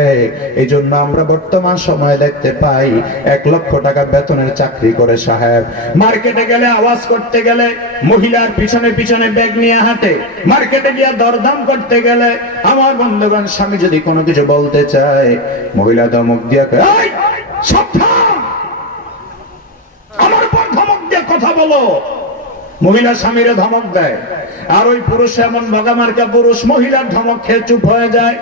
এই জন্য আমরা বর্তমান সময়ে দেখতে পাই 1 লক্ষ টাকা বেতনের চাকরি করে সাহেব মার্কেটে গেলে আওয়াজ করতে গেলে মহিলার পিছনে পিছনে ব্যাগ নিয়ে হাঁটে। মার্কেটে গিয়ে দরদাম করতে গেলে, আমার বন্ধুগণ, স্বামী যদি কোনো কিছু বলতে চায়, মহিলা ধমক দিয়ে কয়, এই সাবধান, আমার উপর ধমক দিয়ে কথা বলো। মহিলা স্বামীরে ধমক দেয়। আর ওই পুরুষ এমন বগামার্কা পুরুষ, মহিলার ধমক খেয়ে চুপ হয়ে যায়।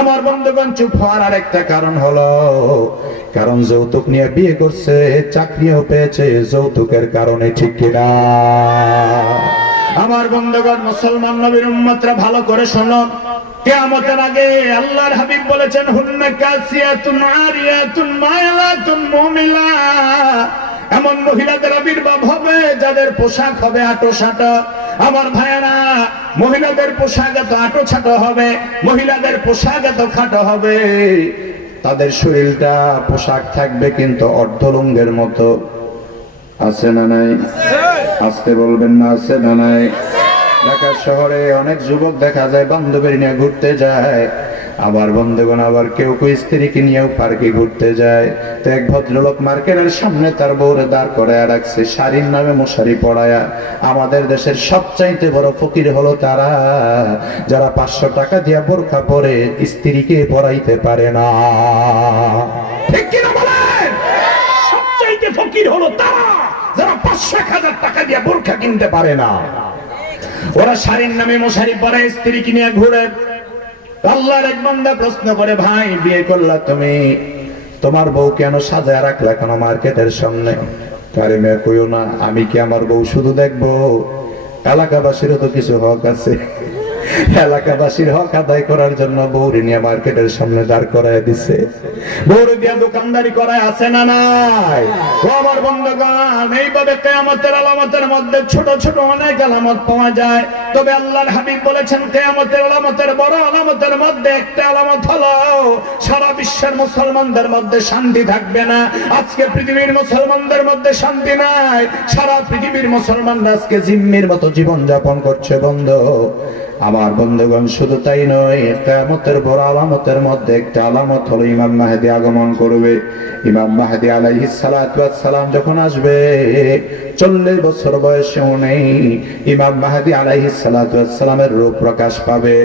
আমার বন্ধুগণ, চুপ হওয়ার আরেকটা কারণ হলো, কারণ যৌতুক নিয়ে বিয়ে করছে, চাকরিও পেয়েছে যৌতুকের কারণে, ঠিক কিনা? আমার বন্ধুগণ, মুসলমান নবীর উম্মতরা ভালো করে শোনো, কিয়ামতের আগে আল্লাহর হাবিব বলেছেন, হুন্না কাসিয়াতুন আরিয়াতুন মাইলাতুন মুমিলা, এমন মহিলাদের আবির্ভাব হবে যাদের পোশাক হবে আঁটো-সাঁটো। আমার ভাইয়েরা, মহিলাদের পোশাক এত আঁটো-ছাটো হবে, মহিলাদের পোশাক এত খাটো হবে, তাদের শরীরটা পোশাক থাকবে কিন্তু অর্ধলঙ্গের মতো। আছে না নাই? আসতে বলবেন না, আছে না নাই? ঢাকা শহরে অনেক যুবক দেখা যায় বান্ধবীর নিয়ে ঘুরতে যায়, আবার বন্ধুগণ, আবার কেউ কেউ স্ত্রীকে নিয়েও পার্কে ঘুরতে যায়। তো এক ভদ্রলোক মার্কেটের সামনে তার বউরে দাঁড় করায় রাখছে, শাড়ির নামে মশারি পড়ায়া। আমাদের দেশের সবচাইতে বড় ফকির হলো তারা, যারা 500 টাকা দিয়া বোরখা পরে স্ত্রীকে পরাইতে পারে না। ঠিক কিনা বলেন? সবচাইতে ফকির হলো তারা, যারা 500-1000 টাকা দিয়ে বোরখা কিনতে পারে না। ওরা শাড়ির নামে মশারি পরে স্ত্রীকে নিয়ে ঘুরে। আল্লাহর এক বান্দা প্রশ্ন করে, ভাই, বিয়ে করলা তুমি, তোমার বউ কেন সাজায় রাখলা কেন মার্কেটের সামনে? আরে মেয়ে, কইও না, আমি কি আমার বউ শুধু দেখবো? এলাকাবাসীরও তো কিছু হক আছে। এলাকাবাসীর হক আদায় করার জন্য বউরে নিয়ে মার্কেটের সামনে দাঁড় করায় দিছে। বউরে দিয়া দোকানদারি করায় আছে না নাই? ও আমার বন্ধুগণ, এইভাবে কিয়ামতের আলামতের মধ্যে ছোট ছোট অনেক আলামত পাওয়া যায়। তবে আল্লাহর হাবিব বলেছেন কিয়ামতের আলামতের বড় আলামতের মধ্যে একটা আলামত হলো সারা বিশ্বের মুসলমানদের মধ্যে শান্তি থাকবে না। আজকে পৃথিবীর মুসলমানদের মধ্যে শান্তি নাই, সারা পৃথিবীর মুসলমানরা আজকে জিম্মির মতো জীবন যাপন করছে। বন্ধু আমার বন্ধুগণ, শুধু তাই নয়, কিয়ামতের বড় আলামতের মধ্যে একটা আলামত হলো ইমাম মাহদী আগমন করবে। ইমাম মাহদী আলাইহিস সালাতু ওয়াস সালাম যখন আসবে, 40 বছর বয়সেও নেই, ইমাম মাহদী আলাইহিস সালাতু ওয়াস সালামের রূপ প্রকাশ পাবে।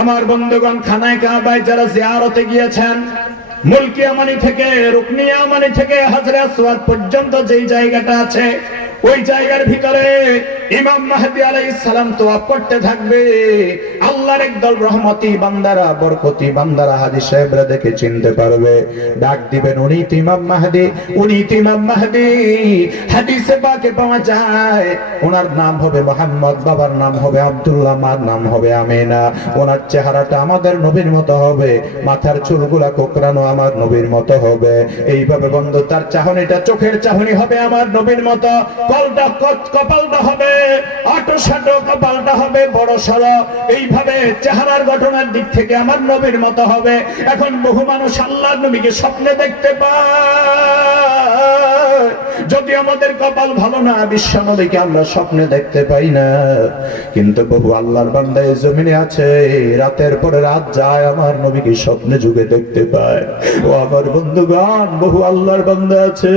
আমার বন্ধুগণ, খানায় কাবায় যারা জিয়ারতে গিয়েছেন, মুলকি আমানি থেকে রুকনি আমানি থেকে হাজরে আসওয়াদ পর্যন্ত যেই জায়গাটা আছে, ওই জায়গার ভিতরে ইমাম মাহদী আলাইহিস সালাম তোয়াফ করতে থাকবে। আল্লাহর একদল রহমতি বান্দারা, বরকতি বান্দারা হাজী সাহেবরা দেখে চিনতে পারবে, ডাক দিবেন, উনি তো ইমাম মাহদী, উনি তো ইমাম মাহদী। হাদিসে পাকে পাওয়া যায় ওনার নাম হবে মুহাম্মদ, বাবার নাম হবে আব্দুল্লাহ, মার নাম হবে আমিনা। ওনার চেহারাটা আমাদের নবীর মতো হবে, মাথার চুলগুলা কোকড়ানো আমার নবীর মতো হবে। এইভাবে বন্ধু, তার চাহনিটা, চোখের চাহনি হবে আমার নবীর মতো, কপালটা হবে আটো-সাটো, কপালটা হবে বড় সড়ো। এইভাবে চেহারার গঠনের দিক থেকে আমার নবীর মতো হবে। এখন বহু মানুষ আল্লাহর নবীকে স্বপ্নে দেখতে পায়, যদি আমাদের কপাল ভালো না, বিশ্ব নবীকে আমরা স্বপ্নে দেখতে পাই না। কিন্তু বহু আল্লাহর বান্দা এই জমিনে আছে, রাতের পরে রাত যায়, আমার নবীকে স্বপ্নে যুগে দেখতে পায়। ও আমার বন্ধুগণ, বহু আল্লাহর বান্দা আছে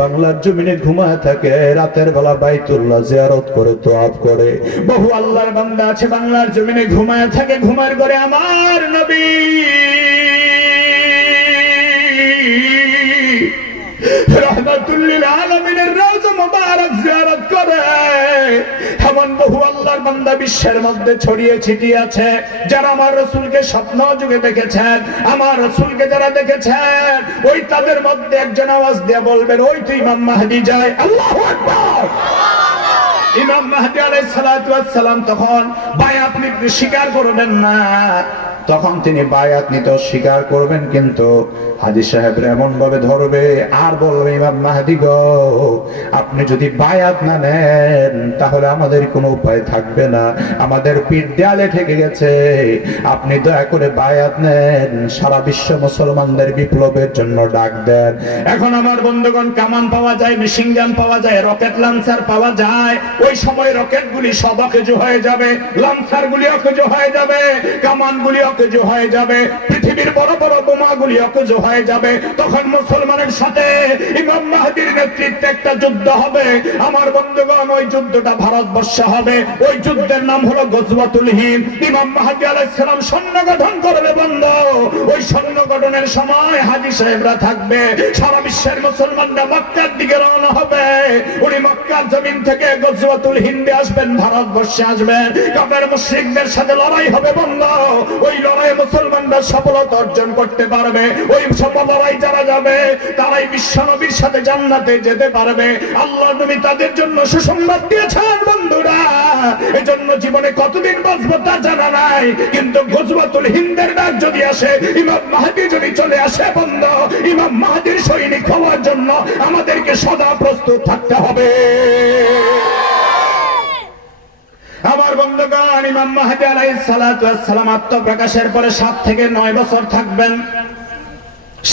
বাংলার জমিনে ঘুমায় থাকে, রাতের বেলা বাইতুল্লাহ জিয়ারত করে, তোয়াফ করে। বহু আল্লাহর বান্দা আছে বাংলার জমিনে ঘুমায় থাকে, ঘুমার করে আমার নবী রাহমাতুল লিল আলামিনের রওজা মুবারক জিয়ারত করে। এমন বহু আল্লাহর বান্দা বিশ্বের মধ্যে ছড়িয়ে ছিটিয়ে আছে, যারা আমার রাসূলকে স্বপ্ন যুগে দেখেছেন, আমার রাসূলকে যারা দেখেছেন, ওই তাদের মধ্যে একজন আওয়াজ দিয়ে বলবেন, ওই তো ইমাম মাহদী যায়। আল্লাহু আকবার। ইমাম মাহদী আলাইহিস সালাতু ওয়াস সালাম তখন বায়াত নিতে স্বীকার করবেন না, তখন তিনি বায়াত নিতে স্বীকার করবেন, কিন্তু হাজী সাহেবরা এমন ভাবে ধরবে আর বলবে, ইমাম মাহদী গো, আপনি যদি বায়াত না নেন তাহলে আমাদের কোনো উপায় থাকবে না, আমাদের পিঠ দেয়ালে ঠেকে গেছে, আপনি দয়া করে বায়াত নেন, সারা বিশ্ব মুসলমানদের বিপ্লবের জন্য ডাক দেন। এখন আমার বন্ধুগণ, কামান পাওয়া যায়, মেশিন গান পাওয়া যায়, রকেট লঞ্চার পাওয়া যায়। ওই সময় রকেট গুলি সব অকেজো হয়ে যাবে, লঞ্চার গুলি অকেজো হয়ে যাবে, কামান গুলি অকেজো হয়ে যাবে, পৃথিবীর বড় বড় বোমা গুলি অকেজো হয়ে যাবে। তখন মুসলমানের সাথে ইমাম মাহদীর নেতৃত্বে একটা যুদ্ধ হবে। আমার বন্ধুগণ, ওই যুদ্ধটা ভারতবর্ষে হবে। ওই যুদ্ধের নাম হলো গজওয়াতুল হিন্দ। ইমাম মাহদী আলাইহিস সালাম সৈন্য গঠন করবে বন্ধু। ওই সৈন্য গঠনের সময় হাজী সাহেবরা থাকবে, সারা বিশ্বের মুসলমানরা মক্কার দিকে রওনা হবে। উনি মক্কার জমিন থেকে গজওয়াতুল হিন্দে আসবেন, ভারতবর্ষে আসবেন। কাফের মুশরিকদের সাথে লড়াই হবে বন্ধু। ওই লড়াই মুসলমানরা সফলতা অর্জন করতে পারবে। ওই লড়াই যারা যাবে তারাই বিশ্ব নবীর সাথে জান্নাতে যেতে পারবে। আল্লাহ নবী তাদের জন্য সুসংবাদ দিয়েছেন বন্ধুরা। এজন্য জীবনে কতদিন বাঁচবো তা জানা নাই, কিন্তু গজওয়াতুল হিন্দের ডাক যদি আসে, ইমাম মাহদী যদি চলে আসে বন্ধু, ইমাম মাহদীর সৈনিক হওয়ার জন্য আমাদেরকে সদা প্রস্তুত থাকতে হবে। আমার বন্ধুগণ, ইমাম মাহদী আলাইহিস সালাতু ওয়াস সালাম আত্মপ্রকাশের পরে 7 থেকে 9 বছর থাকবেন।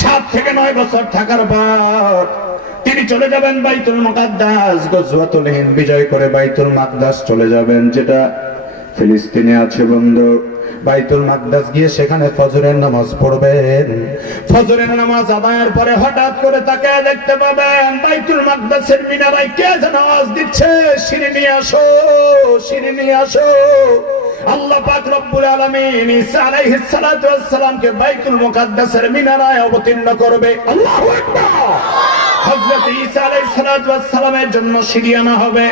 7 থেকে 9 বছর থাকার পর তিনি চলে যাবেন বাইতুল মুকাদ্দাস। গজওয়াতুল হিন্দ বিজয় করে বাইতুল মাকদাস চলে যাবেন, যেটা ফিলিস্তিনে আছে বন্ধু। বাইতুল মাকদাস গিয়ে সেখানে ফজরের নামাজ পড়বেন। ফজরের নামাজ আদায়ের পরে হঠাৎ করে তাকে দেখতে পাবেন বাইতুল মাকদাসের মিনারায় কে যেন আওয়াজ দিচ্ছে, সিঁড়ি নিয়ে আসো, সিঁড়ি নিয়ে আসো। আল্লাহ পাক রব্বুল আলামিন ঈসা আলাইহিস সালাতু ওয়াস সালামকে বাইতুল মুকাদ্দাসের মিনারায় অবতীর্ণ করবে। আল্লাহু আকবার। হযরত ঈসা আলাইহিস সালাতু ওয়াস সালামের জন্য সিঁড়ি আনা হবে।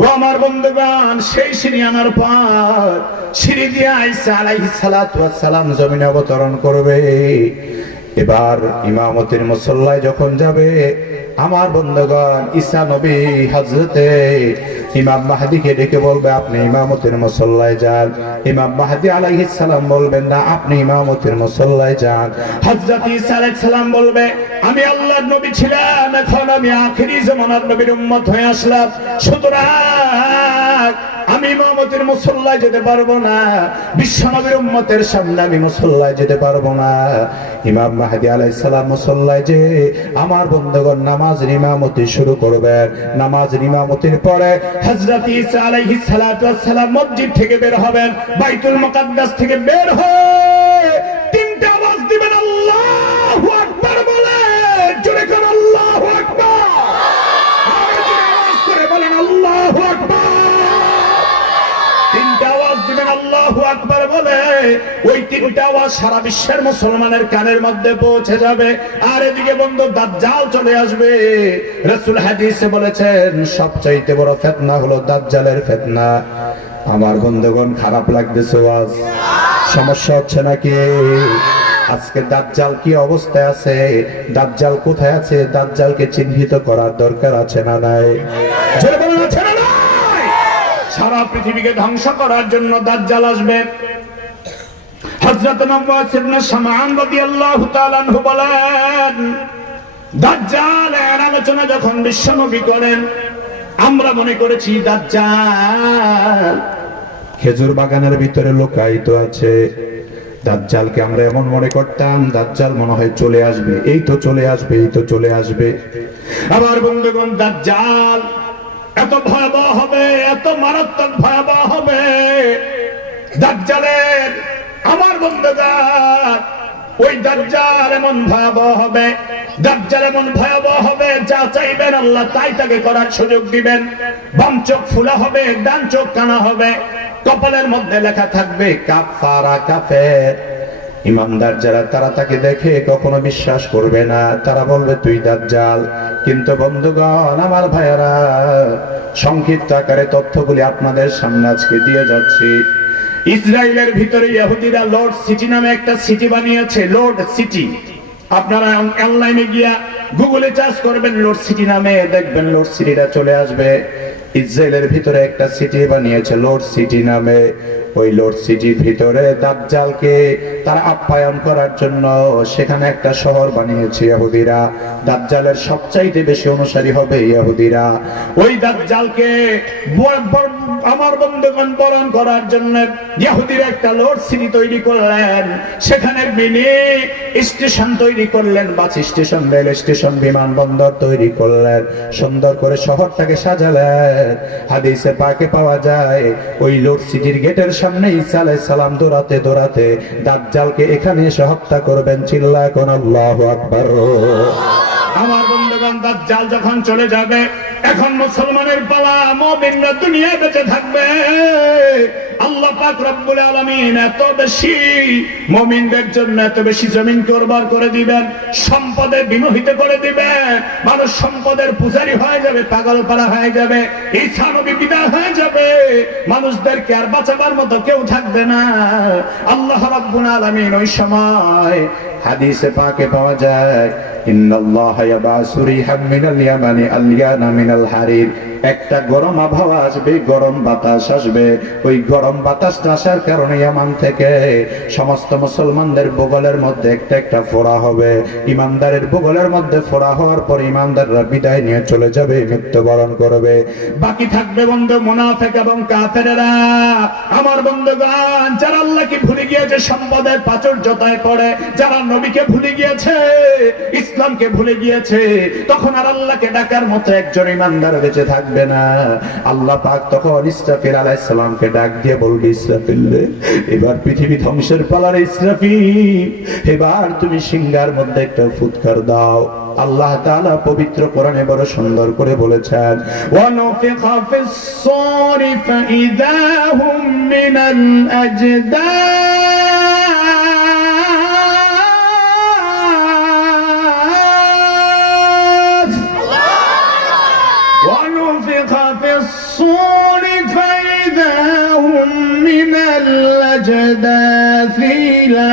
ও আমার বন্ধুগণ, সেই সিঁড়ি আনার পর সিঁড়ি দিয়ে ঈসা আলাইহিস সালাতু ওয়াস সালাম জমিনে অবতরণ করবে। এবার ইমামতির মুসল্লায় যখন যাবে, আমার বন্ধুগণ ঈসা নবী হযরতে ইমাম মাহদিকে ডেকে বলবে আপনি ইমামতের মুসল্লায় যান। ইমাম মাহদি আলাইহিস সালাম বলবেন না, আপনি ইমামতের মুসল্লায় যান। হযরত ঈসা আলাইহিস সালাম বলবে আমি আল্লাহর নবী ছিলাম, এখন আমি আখিরি জামানার নবীর উম্মত হয়ে আসলাম, সুতরাং আমি ইমামতের মুসল্লায় যেতে পারবো না, বিশ্ব নবীর উম্মতের সামনে আমি মুসল্লায় যেতে পারবো না। ইমাম মাহদি আলাইহিস সালাম মুসল্লায় যে আমার বন্ধুগণ নামাজের ইমামতি শুরু করবেন। নামাজের ইমামতির পরে হযরত ঈসা আলাইহিস সালাতু ওয়াস সালাম মসজিদ থেকে বের হবেন, বাইতুল মুকাদ্দাস থেকে বের হয়ে তিনটা আওয়াজ দিবেন, আল্লাহু আকবার বলে, জোরে করে আল্লাহু আকবার, আর জোরে আওয়াজ করে বলেন আল্লাহু আকবার। তিনটা আওয়াজ দিবেন আল্লাহু আকবার বলে, ওই তিনটা আওয়াজ সারা বিশ্বের মুসলমানের কানের মধ্যে পৌঁছে যাবে। আর এদিকে বন্ধু দাজ্জাল চলে আসবে। রাসূল হাদিসে বলেছেন সবচাইতে বড় ফিতনা হলো দাজ্জালের ফিতনা। আমার বন্ধুগণ খারাপ লাগতেছে, আজ সমস্যা হচ্ছে নাকি? আজকে দাজ্জাল কি অবস্থায় আছে, দাজ্জাল কোথায় আছে, দাজ্জালকে চিহ্নিত করার দরকার আছে না নাই? জোরে বলেন আছে না নাই? সারা পৃথিবীকে ধ্বংস করার জন্য দাজ্জাল আসবে। হযরত নওয়াস ইবনে সামআন রাদিয়াল্লাহু তাআলা আনহু বলেন, দাজ্জালের আলোচনা যখন বিশ্বনবী করেন, আমরা মনে করেছি দাজ্জাল খেজুর বাগানের ভিতরে লুকায়িত আছে। দাজ্জালকে আমরা এমন মনে করতাম, দাজ্জাল মনে হয় চলে আসবে, এই তো চলে আসবে, এই তো চলে আসবে। আমার বন্ধুগণ দাজ্জাল এত ভয়াবহ হবে, এত মারাত্মক ভয়াবহ হবে দাজ্জালের, আমার বন্ধুগণ ওই দাজ্জাল এমন ভয়াবহ হবে, দাজ্জাল এমন ভয়াবহ হবে, যা চাইবেন আল্লাহ তাই তাকে করার সুযোগ দিবেন। বাম চোখ ফুলা হবে, ডান চোখ কানা হবে, কপালের মধ্যে লেখা থাকবে কাফারা, কাফের। ইমানদার যারা তারা তাকে দেখে কখনো বিশ্বাস করবে না, তারা বলবে তুই দাজ্জাল। কিন্তু বন্ধুগণ আমার ভাইয়েরা, সংক্ষিপ্ত আকারে তথ্যগুলি আপনাদের সামনে আজকে দিয়ে যাচ্ছি। ইসরায়েলের ভিতরে ইহুদিরা লর্ড সিটি নামে একটা সিটি বানিয়েছে, লর্ড সিটি। আপনারা অনলাইনে গিয়া গুগলে চার্জ করবেন লর্ড সিটি নামে, দেখবেন লর্ড সিটিটা চলে আসবে। ইসরায়েলের ভিতরে একটা সিটি বানিয়েছে লর্ড সিটি নামে। ওই লর্ড সিটির ভিতরে দাজ্জালকে তারা আপ্যায়ন করার জন্য সেখানে একটা শহর বানিয়েছে ইহুদিরা। দাজ্জালের সবচাইতে বেশি অনুসারী হবে ইহুদিরা। ওই দাজ্জালকে আমার বন্ধুগণ বরণ করার জন্য ইহুদিরা একটা লর্ড সিটি তৈরি করলেন, সেখানে মিনি স্টেশন তৈরি করলেন, বাস স্টেশন, রেল স্টেশন, বিমানবন্দর তৈরি করলেন, সুন্দর করে শহরটাকে সাজালেন। হাদিসে পাকে পাওয়া যায় ওই লর্ড সিটির গেটের সামনে ঈসা আলাইহিস সালাম দৌড়াতে দৌড়াতে দাজ্জালকে এখানে এসে হত্যা করবেন। চিল্লায় কোন আল্লাহু আকবার। আমার বন্ধুগণ দাজ্জাল যখন চলে যাবে, এখন মুসলমানের পালা, মুমিনরা দুনিয়া বেঁচে থাকবে। আল্লাহ পাক রব্বুল আলামিন এত বেশি মুমিনদের জন্য এত বেশি জমিন কোরবান করে দিবেন, সম্পদে বিমোহিত করে দিবেন, মানুষ সম্পদের পূজারী হয়ে যাবে, পাগল পাড়া হয়ে যাবে, ঈসা নবী বিদায় হয়ে যাবে, মানুষদেরকে আর বাঁচাবার মতো কেউ থাকবে না। আল্লাহ রাব্বুল আলামিন ওই সময় হাদিসে পাকে পাওয়া যায় ইন্নাল্লাহা ইয়াবাসু রিহাম মিনাল ইয়ামানি আলয়ানা মিনাল হারির। একটা গরম আবহাওয়া আসবে, গরম বাতাস আসবে। ওই গরম বাতাসটা আসার কারণে ইয়ামান থেকে সমস্ত মুসলমানদের বগলের মধ্যে একটা একটা ফোড়া হবে। ইমানদারের বগলের মধ্যে ফোড়া হওয়ার পর ইমানদাররা বিদায় নিয়ে চলে যাবে, মৃত্যুবরণ করবে। বাকি থাকবে বন্ধু মুনাফিক এবং কাফেরেরা। আমার বন্ধুগণ যারা আল্লাহকে ভুলে গিয়েছে, সম্পদের প্রাচুর্যতায় পড়ে, যারা নবীকে ভুলে গিয়েছে, ইসলামকে ভুলে গিয়েছে, তখন আর আল্লাহকে ডাকার মতো একজন ইমানদার বেঁচে থাকবে না। আল্লাহ পাক তখন ইসরাফিল আলাইহিস সালামকে ডাক দিয়ে বলবে, ইসরাফিল রে, এবার পৃথিবী ধ্বংসের পালার ইসরাফিল, এবার তুমি সিংহার মধ্যে একটা ফুৎকার দাও। আল্লাহ তাআলা পবিত্র কোরআনে বড় সুন্দর করে বলেছেন, ওয়ানুফিখা ফিস সূরি ফাইযা হুম মিনাল আজদাথ, ওয়ানুফিখা ফিস সূরি ফাইযা হুম মিনাল আজদাথ ইলা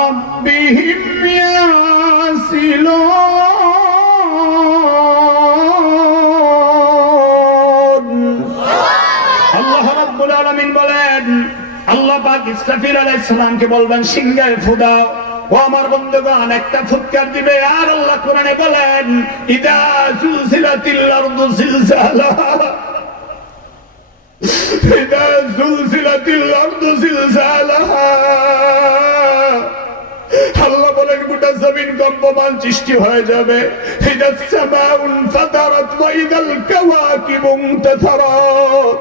রাব্বিহিম ইয়াসিলুন। ইসরাফিল আলাইহিস সালামকে বলবেন সিংহায় ফু দাও। ও আমার বন্ধুগণ, একটা ফুৎকার দিবে আর আল্লাহ কোরআনে বলেন ইদা জুলজিলাতিল আরদু জিলজালাহা ইদা জুলজিলাতিল আরদু জিলজালাহা। আল্লাহ বলেন গোটা জমিন কম্পমান সৃষ্টি হয়ে যাবে। ইদাস সামাউন ফাতারাত ওয়া ইদাল কাওয়াকিবু ইনতাসারাত।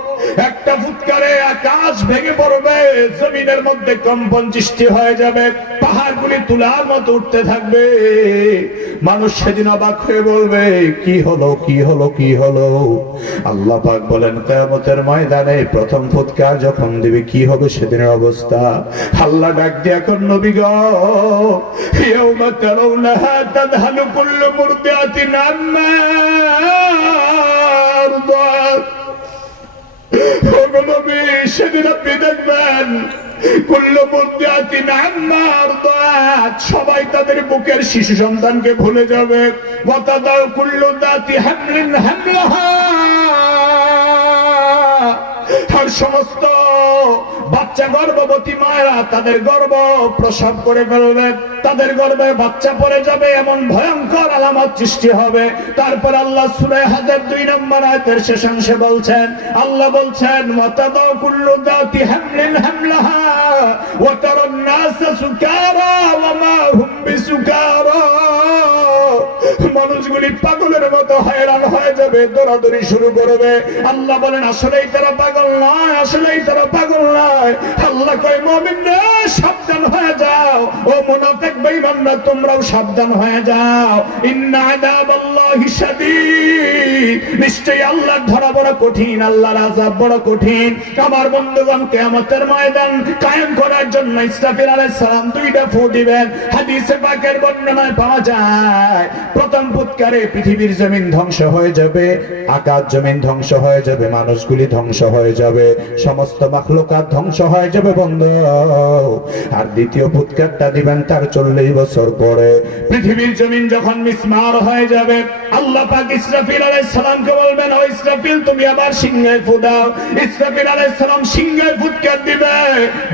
একটা ফুৎকারে আকাশ ভেঙে পড়বে, জমিনের মধ্যে কম্পন সৃষ্টি হয়ে যাবে, পাহাড়গুলি তুলার মতো উঠতে থাকবে। মানুষ সেদিন অবাক হয়ে বলবে কি হলো কি হলো কি হলো। আল্লাহ পাক বলেন কিয়ামতের ময়দানে প্রথম ফুৎকার যখন দিবে কি হবে সেদিনের অবস্থা। আল্লাহ ডাক দিয়ে এখন নবী গো ইয়াউমা তারাউনাহা তাযহালু কুল্লু মুরদিআতিন আম্মা আরদাত। ও নবী সেদিন আপনি দেখবেন কুল্লু মুরদিআতিন আম্মা আরদাত, সবাই তাদের বুকের শিশু সন্তানকে ভুলে যাবে। ওয়া তাদাউ কুল্লু দাতি হামলিন হামলাহা, আর সমস্ত বাচ্চা গর্ভবতী মায়েরা তাদের গর্ভ প্রসব করে ফেলবে, তাদের গর্ভে বাচ্চা পড়ে যাবে, এমন ভয়ঙ্কর আলামত সৃষ্টি হবে। তারপর আল্লাহ সূরা হাজর 2 নম্বর আয়াতের শেষাংশে বলছেন, আল্লাহ বলছেন ওয়াতাদাউ কুল্লু দাতি হামলিন হামলাহা ওয়া তারান নাসা সুকারা ওয়া মা হুম বিসুকারা। মানুষগুলি পাগলের মতো হয়রান হয়ে যাবে, দৌড়াদৌড়ি শুরু করবে। আল্লাহ বলেন আসলেই তারা পাগল নয়, আসলেই তারা পাগল নয়। আল্লাহ কয় মুমিনরা সাবধান হয়ে যাও, ও মুনাফিক বেঈমানরা তোমরাও সাবধান হয়ে যাও। ইন্না আযাবাল্লাহি শাদীদ, নিশ্চয়ই আল্লাহর ধরা বড় কঠিন, আল্লাহর আযাব বড় কঠিন। আমার বন্ধুগণ, কিয়ামতের ময়দান কায়েম করার জন্য ইসরাফিল আলাইহিস সালাম 2টা ফু দিবেন। হাদিসে পাকের বর্ণনায় পাওয়া যায় প্রথম ফুৎকারে পৃথিবীর জমিন ধ্বংস হয়ে যাবে, আকাশ জমিন ধ্বংস হয়ে যাবে, মানুষগুলি ধ্বংস হয়ে যাবে, সমস্ত মাখলুকাত ধ্বংস হয়ে যাবে বন্ধু। আর দ্বিতীয় ফুৎকারটা দিবেন তার 40 বছর পরে পৃথিবীর জমিন যখন মিসমার হয়ে যাবে, আল্লাহ পাক ইসরাফিল আলাইহিস সালামকে বলবেন ও ইসরাফিল তুমি আবার সিংহায় ফু দাও। ইসরাফিল আলাইহিস সালাম সিংহায় ফুৎকার দিবে।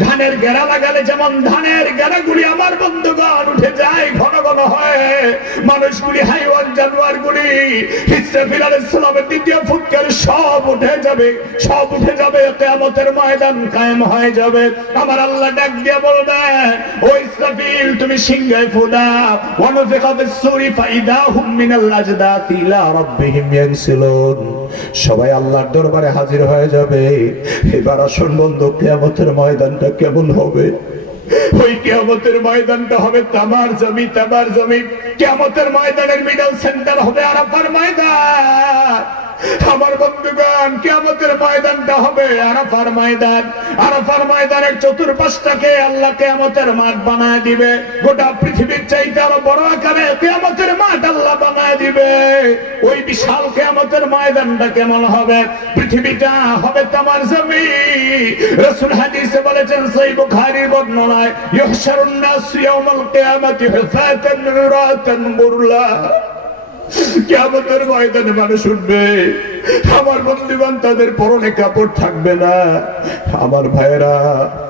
ধানের গেরা লাগালে যেমন ধানের গেরাগুলি আমার বন্ধুগণ উঠে যায় ঘন ঘন হয়ে, মানুষগুলি হাইওয়ান জানোয়ারগুলি ইসরাফিল আলাইহিস সালামের দ্বিতীয় ফুৎকারে সব উঠে যাবে, সব উঠে যাবে, কিয়ামতের ময়দান কায়েম হয়ে যাবে। আমার আল্লাহ ডাক দিয়ে বলবেন ও ইসরাফিল তুমি সিংহায় ফু দাও। ওয়া নুফিখা ফিস-সূরি ফাইদা হুম মিনাল আজদাতি ইলা রাব্বিহিম ইয়ানসিলুন। সবাই আল্লাহর দরবারে হাজির হয়ে যাবে। এবার আসুন বন্ধু, কিয়ামতের ময়দানটা কেমন হবে? ওই কিয়ামতের ময়দানটা হবে তামার জমি, তামার জমি। কিয়ামতের ময়দানের মিডল সেন্টার হবে আরাফার ময়দান। আমার বন্ধুগণ, কিয়ামতের ময়দানটা হবে আরাফার ময়দান। আরাফার ময়দানের চতুর্পাশটাকে আল্লাহ কিয়ামতের মাঠ বানায় দিবে। গোটা পৃথিবীর চাইতে আরো বড় আকারে কিয়ামতের মাঠ আল্লাহ বানায় দিবে। ওই বিশাল কিয়ামতের ময়দানটা কেমন হবে? পৃথিবীটা হবে তামার জমি। রাসূল হাদিসে বলেছেন সহিহ বুখারীর বর্ণনায়, ইহশারুন নাস ইয়াউমাল কিয়ামাতি হুফাতান উরাতান গুরলা। কিয়ামতের ময়দানে মানুষ উঠবে, আমার বন্ধুগণ তাদের পরনে কাপড় থাকবে না, আমার ভাইয়েরা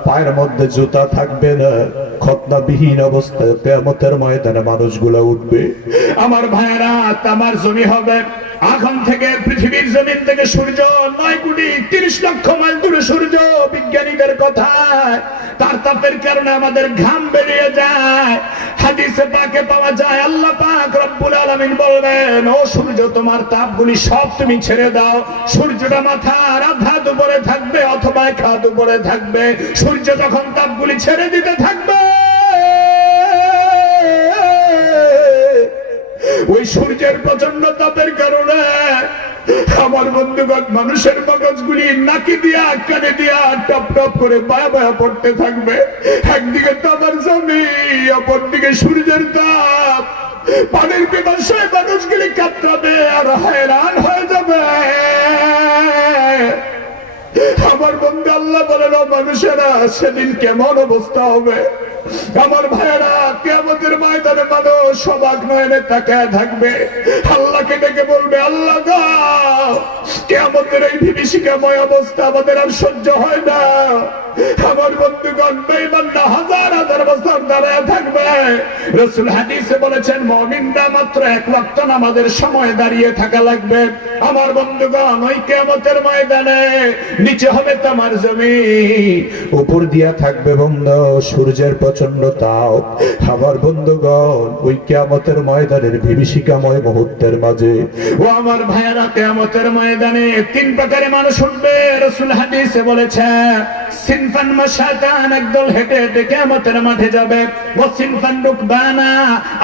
পায়ের মধ্যে জুতা থাকবে না, খতনাবিহীন অবস্থায় কিয়ামতের ময়দানে মানুষগুলো উঠবে। আমার ভাইয়েরা তামার জমি হবে। এখন থেকে পৃথিবীর জমিন থেকে সূর্য 9 কোটি 30 লক্ষ মাইল দূরে সূর্য। বিজ্ঞানীদের কথা, তার তাপের কারণে আমাদের ঘাম বেরিয়ে যায়। হাদিসে পাকে পাওয়া যায় আল্লাহ পাক রব্বুল আলামিন বলবেন ও সূর্য তোমার তাপগুলি সব তুমি ছেড়ে দাও। সূর্যটা মাথার আধা উপরে থাকবে অথবা এক হাত উপরে থাকবে। সূর্য যখন তাপগুলি ছেড়ে দিতে থাকবে, ওই সূর্যের প্রচন্ড তাপের কারণে আমার বন্ধুগণ মানুষের মগজগুলি নাকি দিয়া কানে দিয়া টপ টপ করে বায়া বায়া পড়তে থাকবে। একদিকে তামার জমি, অপরদিকে সূর্যের তাপ। পানির পিপাসায় মানুষগুলি কাতরাবে আর হয়রান হয়ে যাবে। আমার বন্ধু আল্লাহ বলেন ও মানুষেরা সেদিন কেমন অবস্থা হবে? আমার ভাইয়েরা, কিয়ামতের ময়দানে মানুষ অবাক নয়নে তাকায় থাকবে, আল্লাহকে ডেকে বলবে, আল্লাহ গো, কিয়ামতের এই বিভীষিকাময় অবস্থা আমাদের আর সহ্য হয় না। আমার বন্ধুগণ, বেঈমানরা হাজার হাজার বছর দাঁড়ায় থাকবে। রাসূল হাদিসে বলেছেন, মুমিনরা মাত্র এক ওয়াক্ত নামাজের সময় দাঁড়িয়ে থাকা লাগবে। আমার বন্ধুগণ, ওই কিয়ামতের ময়দানে নিচে হবে তামার জমিন, উপর দিয়া থাকবে বন্ধ সূর্যের প্রচন্ড তাপ। আমার বন্ধুগণ, ওই কিয়ামতের ময়দানের বিভীষিকাময় মুহূর্তের মাঝে ও আমার ভাইয়েরা, কিয়ামতের ময়দানে তিন প্রকারের মানুষ উঠবে। রাসূল হাদিসে বলেছে, সিনফান মাশাতান, একদল হেঁটে হেঁটে কিয়ামতের মাঠে যাবে। ওয়া সিনফান রুকবানা,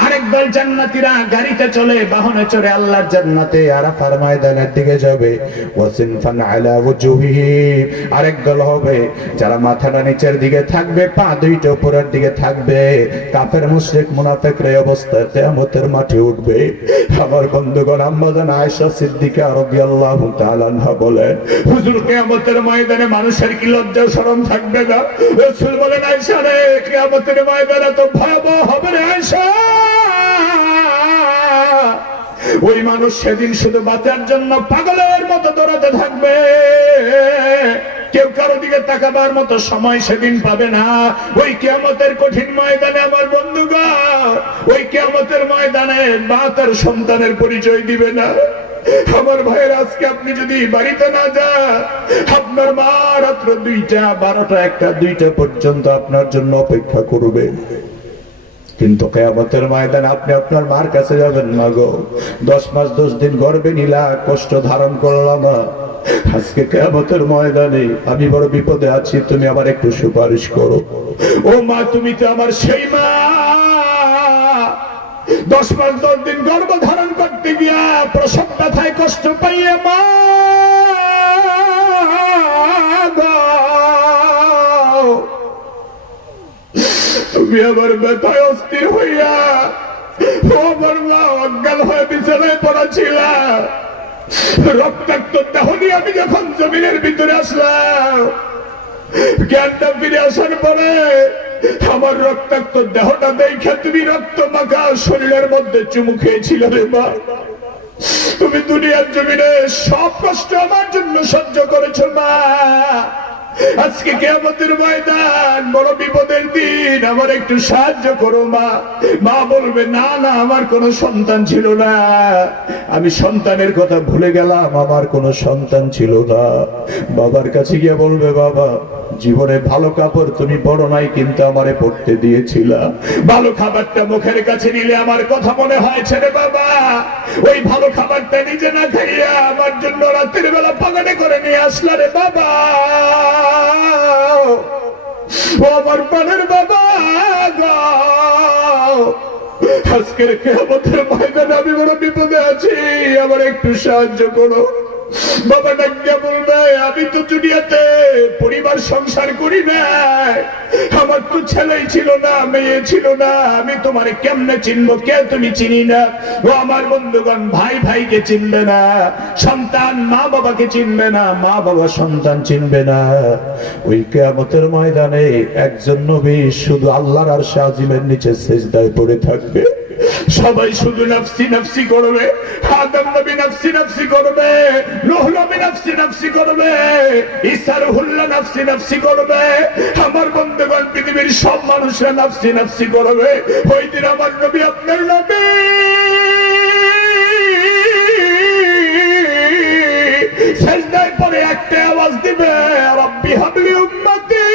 আরেক দল জান্নাতীরা গাড়িতে চলে, বাহনে চড়ে আল্লাহর জান্নাতে আরাফার ময়দানের দিকে যাবে। ওয়া সিনফান আলা ওয়াজুহিহিম, আরেক দল হবে যারা মাথাটা নিচের দিকে থাকবে, পা দুইটা উপরের দিকে থাকবে। কাফের মুশরিক মুনাফিকরা এই অবস্থায় কিয়ামতের মাঠে উঠবে। আমার বন্ধুগণ, আম্মা জান আয়েশা সিদ্দিকা রাদিয়াল্লাহু তাআলা আনহা বলেন, হুজুর, কিয়ামতের ময়দানে মানুষের কি লজ্জা শরম থাকবে না? রাসূল বলেন, আয়েশা রে, কিয়ামতের ময়দানে তো ভয়াবহ হবে রে আয়েশা। ওই মানুষ সেদিন শুধু বাঁচার জন্য পাগলের মতো দৌড়াতে থাকবে, কেউ কারো দিকে তাকাবার মতো সময় সেদিন পাবে না। ওই কিয়ামতের কঠিন ময়দানে আমার বন্ধুগণ, ওই কিয়ামতের ময়দানে মা তার সন্তানের পরিচয় দিবে না। আমার ভাইয়ের, আজকে আপনি যদি বাড়িতে না যান, আপনার মা রাত্র 2টা, 12টা, 1টা, 2টা পর্যন্ত আপনার জন্য অপেক্ষা করবে। কিন্তু কিয়ামতের ময়দানে আপনি আপনার মার কাছে যাবেন না গো। 10 মাস 10 দিন গর্ভে নিলা, কষ্ট ধারণ করলাম, আজকে কিয়ামতের ময়দানে আমি বড় বিপদে আছি, তুমি আমার একটু সুপারিশ করো। ও মা, তুমি তো আমার সেই মা। 10 মাস 10 দিন গর্ভ ধারণ করতে গিয়া প্রসব ব্যথায় কষ্ট পাইয়া মা তুমি আমার ব্যথায় অস্থির হইয়া, আমার মা অজ্ঞান হয়ে বিছানায় পড়া ছিল। রক্তাক্ত দেহ নিয়ে আমি যখন জমিনের ভিতরে আসলাম, জ্ঞানটা ফিরে আসার পরে আমার রক্তাক্ত দেহটা দেখে তুমি রক্ত মাখা শরীরের মধ্যে চুমু খেয়েছিল রে মা। তুমি দুনিয়ার জমিনে সব কষ্ট আমার জন্য সহ্য করেছো মা। আজকে কিয়ামতের ময়দান, বড় বিপদের দিন, আমার একটু সাহায্য করো মা। মা বলবে, না না, আমার কোনো সন্তান ছিল না, আমি সন্তানের কথা ভুলে গেলাম, আমার কোনো সন্তান ছিল না। বাবার কাছে গিয়ে বলবে, বাবা, জীবনে ভালো কাপড় তুমি পরো নাই, কিন্তু আমারে পরতে দিয়েছিলা। ভালো খাবারটা মুখের কাছে নিলে আমার কথা মনে হয়েছে রে বাবা। ওই ভালো খাবারটা নিজে না খাইয়া আমার জন্য রাতের বেলা পকেটে করে নিয়ে আসলা রে বাবা। ও আমার প্রাণের বাবা গো, আজকের কিয়ামতের ময়দানে আমি বড় বিপদে আছি, আমার একটু সাহায্য করো। বাবা ডাকিয়া বলবে, আমি তো দুনিয়াতে পরিবার সংসার করি না, আমার তো ছেলেই ছিল না, মেয়ে ছিল না, আমি তোমারে কেমনে চিনবো? কে তুমি চিনি না। ও আমার বন্ধুগণ, ভাই ভাইকে চিনবে না, সন্তান মা বাবাকে চিনবে না, মা বাবা সন্তান চিনবে না। ওই কিয়ামতের ময়দানে একজন নবী শুধু আল্লাহর আরশে আজিমের নিচে সিজদায় পড়ে থাকবে। সবাই শুধু নাফসি নাফসি করবে। আদম নবী নাফসি নাফসি করবে, নূহ নবী নাফসি নাফসি করবে, ঈসা রূহুল্লাহ নাফসি নাফসি করবে। আমার বন্ধুগণ, পৃথিবীর সব মানুষরা নাফসি নাফসি করবে। ওই দিন আমার নবী, আপনার নবী সিজদায় পড়ে একটা আওয়াজ দিবে, রব্বি হাবলি উম্মতি,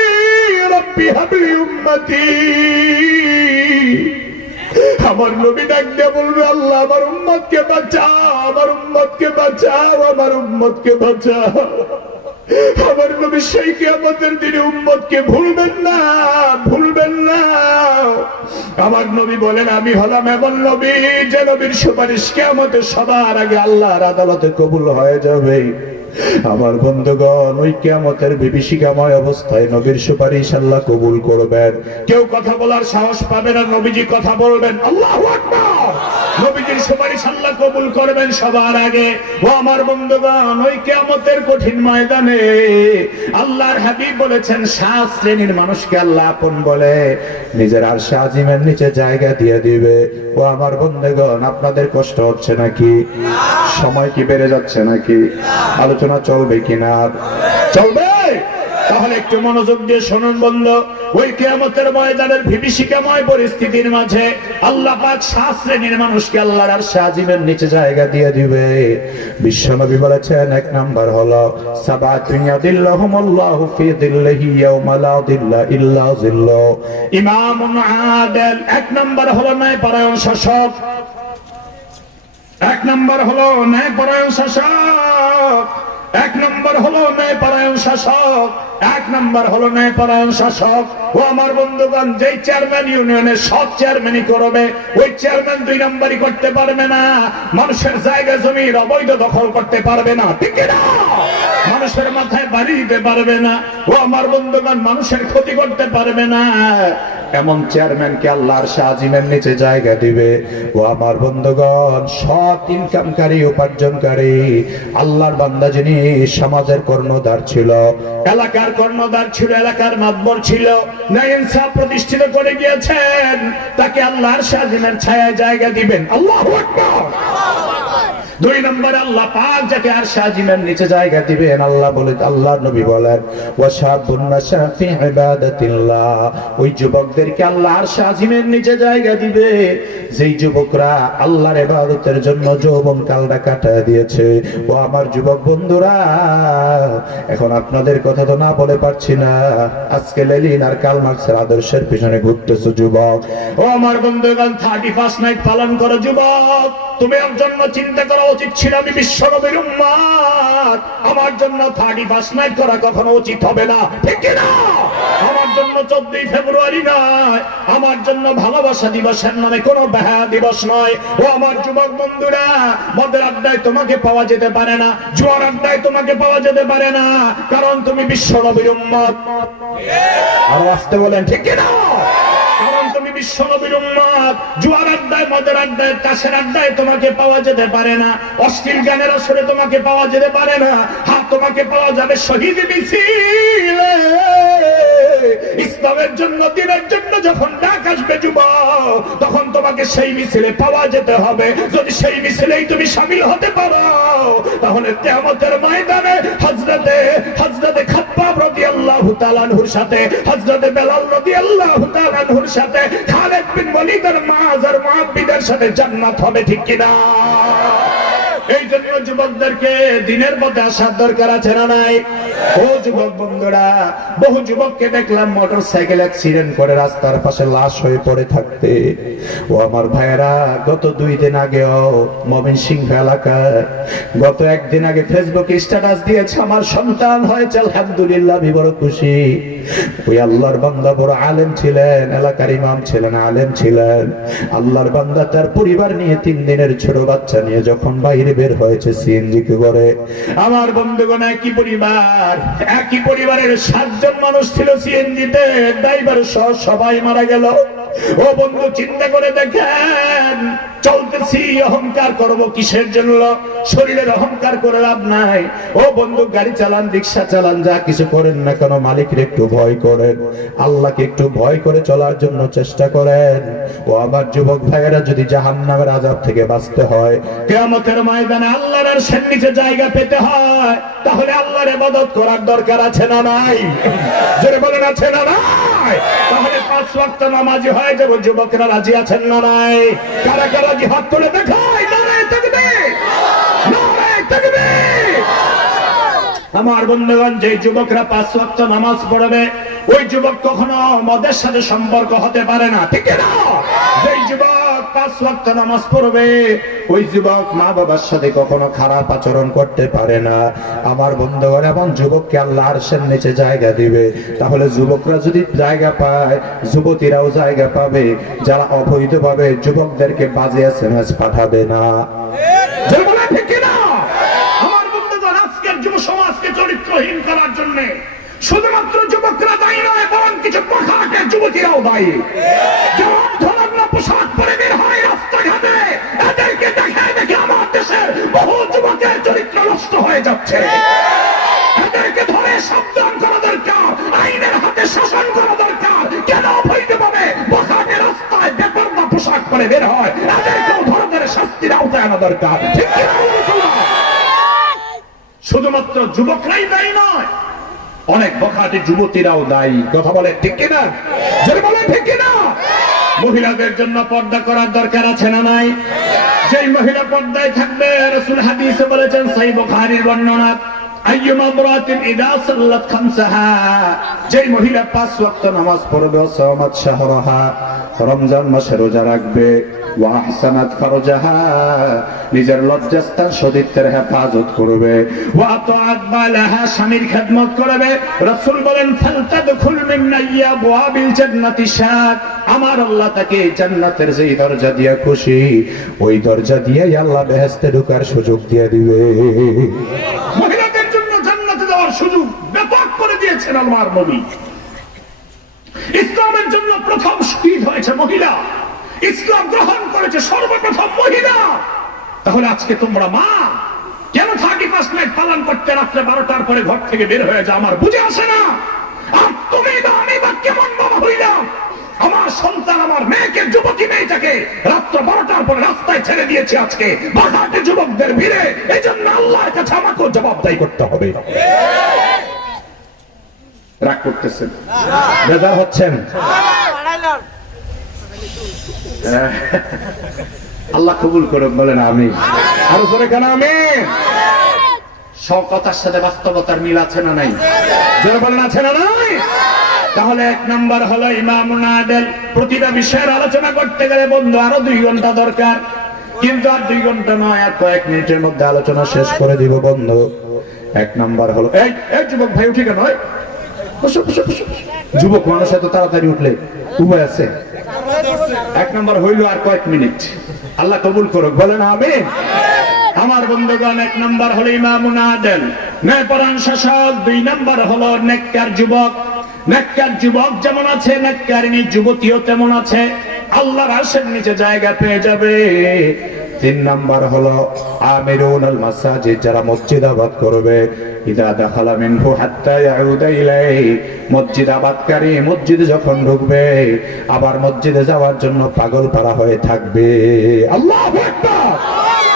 রব্বি হাবলি উম্মতি। আমার নবী ডাক দিয়ে বলবে, আল্লাহ আমার উম্মতকে বাঁচাও, আমার উম্মতকে বাঁচাও, আমার উম্মতকে বাঁচাও। আমার নবী সেই কিয়ামতের দিনে উম্মতকে ভুলবেন না, ভুলবেন না। আমার নবী বলেন, আমি হলাম এমন নবী যে নবীর সুপারিশ কিয়ামতে সবার আগে আল্লাহর আদালতে কবুল হয়ে যাবে। আমার বন্ধুগণ, ওই কিয়ামতের বিভীষিকাময় অবস্থায় নবীর সুপারিশ আল্লাহ কবুল করবেন। কেউ কথা বলার সাহস পাবে না, নবীজি কথা বলবেন। আল্লাহু আকবার। নবীজির সুপারিশ আল্লাহ কবুল করবেন সবার আগে। ও আমার বন্ধুগণ, ওই কিয়ামতের কঠিন ময়দানে আল্লাহর হাবিব বলেছেন, 7 শ্রেণীর মানুষকে আল্লাহ আপন বলে নিজের আরশে আজিমের নিচে জায়গা দিয়ে দিবে। ও আমার বন্ধুগণ, আপনাদের কষ্ট হচ্ছে নাকি? সময় কি বেড়ে যাচ্ছে নাকি? আলোচনা চলবে কিনা? চলবে। তাহলে একটু মনোযোগ দিয়ে শুনুন বন্ধু। ওই কিয়ামতের ময়দানের বিভীষিকাময় পরিস্থিতির মাঝে আল্লাহ পাক 7 শ্রেণীর মানুষকে আল্লাহর আরশে আজিমের নিচে জায়গা দিয়ে দিবে। বিশ্বনবী বলেছেন, 1 নাম্বার হলো সাবাতুন ইয়াদিল্লাহুমুল্লাহু ফি যিল্লিহি ইয়াওমা লা যিল্লা ইল্লা যিল্লুহু। ইমামুন আদিল। 1 নাম্বার হলো ন্যায়পরায়ণ শাসক। 1 নাম্বার হলো ন্যায়পরায়ণ শাসক। 1 নাম্বার হলো ন্যায়পরায়ণ শাসক। 1 নাম্বার হলো ন্যায়পরায়ণ শাসক। ও আমার বন্ধুগণ, যেই চেয়ারম্যান ইউনিয়নের সব চেয়ারম্যানই করবে, ওই চেয়ারম্যান 2 নাম্বারই করতে পারবে না। মানুষের জায়গা জমির অবৈধ দখল করতে পারবে না, ঠিক না? মানুষের মাথায় বাড়ি দিতে পারবে না। ও আমার বন্ধুগণ, মানুষের ক্ষতি করতে পারবে না। এমন চেয়ারম্যানকে আল্লাহর আজিমের নিচে জায়গা দিবে। ও আমার বন্ধুগণ, সৎ ইনকামকারী, উপার্জনকারী আল্লাহর বান্দা, যিনি সমাজের কর্ণধার ছিল, এলাকার কর্ণধার ছিল, এলাকার মাতবর ছিল, ন্যায় ইনসাফ প্রতিষ্ঠিত করে গিয়েছেন, তাকে আল্লাহর আজিমের ছায়ায় জায়গা দিবেন। আল্লাহু আকবার। 2 নম্বরে আল্লাহ পাক যাকে আরশে আজিমের নিচে জায়গা দিবেন, আল্লাহর নবী বলেন, ওয়াশাবুন নাশা ফি ইবাদাতিল্লাহ। ওই যুবকদেরকে আল্লাহ আরশে আজিমের নিচে জায়গা দিবে যেই যুবকরা আল্লাহর ইবাদতের জন্য যৌবনকালটা কাটায় দিয়েছে। ও আমার যুবক বন্ধুরা, এখন আপনাদের কথা তো না বলে পারছি না। আজকে লেনিন আর কার্ল মার্কসের আদর্শের পিছনে ঘুরতেছো যুবক। ও আমার বন্ধুগণ, 31st নাইট পালন করো যুবক। তুমি এর জন্য চিন্তা করা উচিত ছিল, আমি বিশ্বনবীর উম্মত, আমার জন্য 31st নাইট করা কখনো উচিত হবে না, ঠিক না? আমার জন্য 14ই ফেব্রুয়ারি নয়, আমার জন্য ভালোবাসা দিবসের নামে কোনো বেহা দিবস নয়। ও আমার যুবক বন্ধুরা, মদের আড্ডায় তোমাকে পাওয়া যেতে পারে না, জুয়ার আড্ডায় তোমাকে পাওয়া যেতে পারে না, কারণ তুমি বিশ্বনবীর উম্মত। আরো আসতে বলেন, ঠিক না? কারণ তুমি বিশ্বনবীর উম্মত। জুয়ার আড্ডায়, মদের আড্ডায়, তাসের আড্ডায় তোমাকে পাওয়া যেতে পারে না, অশ্লীল গানের আসরে তোমাকে পাওয়া যেতে পারে না। হ্যাঁ, তোমাকে পাওয়া যাবে শহীদ মিছিলে। ইসলামের জন্য, দিনের জন্য যখন ডাক আসবে যুবক, তখন তোমাকে সেই মিছিলে পাওয়া যেতে হবে। যদি সেই মিছিলেই তুমি শামিল হতে পারো, তাহলে কিয়ামতের ময়দানে হযরতে খাব্বাব রাদিয়াল্লাহু তাআলা আনহুর সাথে, হযরতে বেলাল রাদিয়াল্লাহু তাআলা আনহুর সাথে, খালিদ বিন ওয়ালিদের মাজার মুআব্বিদের সাথে জান্নাত হবে, ঠিক কি না? এই জন্য যুবকদেরকে দিনের পথে আসার দরকার আছে না নাই? ও যুবক বন্ধুরা, বহু যুবককে দেখলাম মোটরসাইকেল অ্যাক্সিডেন্ট করে রাস্তার পাশে লাশ হয়ে পড়ে থাকতে। ও আমার ভাইয়েরা, গত 2 দিন আগেও ময়মনসিংহ এলাকায়, গত 1 দিন আগে ফেসবুকে স্ট্যাটাস দিয়েছে, আমার সন্তান হয়েছে, আলহামদুলিল্লাহ, আমি বড় খুশি। ওই আল্লাহর বান্দা বড় আলেম ছিলেন, এলাকার ইমাম ছিলেন, আলেম ছিলেন। আল্লাহর বান্দা তার পরিবার নিয়ে 3 দিনের ছোট বাচ্চা নিয়ে যখন বাইরে বের হয়েছে সিএনজি কে করে, আমার বন্ধুগণ, একই পরিবারের 7 জন মানুষ ছিল সিএনজিতে, ড্রাইভার সহ সবাই মারা গেল। ও বন্ধু, চিন্তা করে দেখেন, চলতেছি, অহংকার করব কিসের জন্য? শরীরের অহংকার করে লাভ নাই। ও বন্ধু, গাড়ি চালান, রিক্সা চালান, যা কিছু করেন না কেন, মালিকের একটু ভয় করেন, আল্লাহকে একটু ভয় করে চলার জন্য চেষ্টা করেন। ও আমার যুবক ভাইয়েরা, যদি জাহান্নামের আযাব থেকে বাঁচতে হয়, কিয়ামতের ময়দানে আল্লাহর আরশের নিচে জায়গা পেতে হয়, তাহলে আল্লাহর ইবাদত করার দরকার আছে না নাই? জোরে বলেন, আছে না নাই? তাহলে 5 ওয়াক্ত নামাজি হয়ে যাব যুবকরা, রাজি আছেন না নাই? কারা কারা জিহাদ করে দেখায়? নারায়ে তাকবীর, নারায়ে তাকবীর। আমার বন্ধুগণ, যে যুবকরা 5 ওয়াক্ত নামাজ পড়বে, ওই যুবক কখনো মদের সাথে সম্পর্ক হতে পারে না, ঠিক না? যে যুবক 5 ওয়াক্ত নামাজ পড়বে, ওই যুবক মা বাবার সাথে কখনো খারাপ আচরণ করতে পারে না। আমার বন্ধুগণ, এমন যুবককে আল্লাহ আরশের নিচে জায়গা দিবে। তাহলে যুবকরা যদি জায়গা পায়, যুবতীরাও জায়গা পাবে। যারা অবৈধভাবে যুবকদেরকে বাজে এসএমএস পাঠাবে না, ঠিক না? আমার বন্ধুগণ, আজকের যুব চরিত্রহীন করার জন্য শুধুমাত্র যুবকরা দায়ী নয়, বরং কিছু পাখাটের যুবতীরাও দায়ী। যারা অর্ধনগ্ন পোশাক পরে বের হয় রাস্তাঘাটে, এদেরকে দেখে দেখে আমার দেশের বহু যুবকের চরিত্র নষ্ট হয়ে যাচ্ছে। এদেরকে ধরে সাবধান করা দরকার, আইনের হাতে শাসন করা দরকার। কেন অবৈধভাবে পাখাটের রাস্তায় বেপরোয়া পোশাক পরে বের হয়, এদেরকেও ধরে ধরে শাস্তির আওতায় আনা দরকার। ঠিক কিনা বলুন? শুধুমাত্র যুবকরাই দায়ী নয়, অনেক বখাটে যুবতীরাও দায়ী। কথা বলে ঠিক কিনা? যদি বলে ঠিক কিনা? মহিলাদের জন্য পর্দা করার দরকার আছে না নাই? যেই মহিলা পর্দায় থাকবে, রাসূল হাদিসে বলেছেন, সহিহ বুখারীর বর্ণনা, আইয়ুমা ইমরাতিন ইযা সাল্লাত খামসাহা, যেই মহিলা 5 ওয়াক্ত নামাজ পড়বে, সাওমাত শাহরাহা, রমজান মাসে রোজা রাখবে, ওয়া আহসানাত ফারজাহা, নিজের লজ্জাস্থান সতীত্বের হেফাজত করবে, ওয়া আতাআত বালাহা, স্বামীর খেদমত করবে, রাসূল বলেন, ফালতাদখুল মিন আবওয়াবিল জান্নাতি শাত, আমার আল্লাহ তাকে জান্নাতের যেই দরজা দিয়ে খুশি, ওই দরজা দিয়ে আল্লাহ বেহেশতে ঢোকার সুযোগ দিয়ে দিবে। মহিলাদের জন্য জান্নাতে যাওয়ার সুযোগ ব্যাপক করে দিয়েছেন আল্লাহর নবী। ইসলামের জন্য প্রথম শহীদ হয়েছে মহিলা, ইসলাম গ্রহণ করেছে সর্বপ্রথম মহিলা। তাহলে আজকে তোমরা মা কেন 31 নাইট পালন করতে রাত্রে 12টার পরে ঘর থেকে বের হয়ে যা? আমার বুঝে আসে না। আর তুমি বা আমি বা কেমন বাবা হইলাম, আমার সন্তান, আমার মেয়েকে, যুবতী মেয়েটাকে রাত্র 12টার পরে রাস্তায় ছেড়ে দিয়েছে আজকে বাঘাটে যুবকদের ভিড়ে। এই জন্য আল্লাহর কাছে আমাকেও জবাবদাহি করতে হবে। রাগ করতেছেন, বেজার হচ্ছেন? আল্লাহ কবুল করুক, বলেন আমিন। আরো জোরে কেন আমিন? সব কথার সাথে বাস্তবতার মিল আছে না নাই? জোরে বলেন, আছে না নাই? তাহলে 1 নাম্বার হলো ইমামুন আদিল। প্রতিটা বিষয়ের আলোচনা করতে গেলে বন্ধু আরো 2 ঘন্টা দরকার, কিন্তু আর 2 ঘন্টা নয়, আর কয়েক মিনিটের মধ্যে আলোচনা শেষ করে দিব বন্ধু। 1 নাম্বার হলো, এই যুবক ভাই উঠি কেন? বসো বসো বসো। যুবক মানুষ এত তাড়াতাড়ি উঠলে উপায় আছে? 1 নাম্বার হইল আর কয়েক মিনিট। আল্লাহ কবুল করুক, বলেন আমিন। আমার বন্ধুগণ, 1 নাম্বার হলো ইমামুন আদিল, ন্যায়পরায়ণ শাসক। 2 নাম্বার হলো নেককার যুবক। নেককার যুবক যেমন আছে, নেককারিনী যুবতীও তেমন আছে, আল্লাহর আরশের নিচে জায়গা পেয়ে যাবে। 3 নাম্বার হলো আমিরুনাল মাসাজিদ, যারা মসজিদ আবাদ করবে। ইদা দাখালা মিনহু হাত্তা ইয়াউদা ইলাইহি, মসজিদ আবাদকারী মসজিদে যখন ঢুকবে আবার মসজিদে যাওয়ার জন্য পাগল পারা হয়ে থাকবে। আল্লাহু আকবার।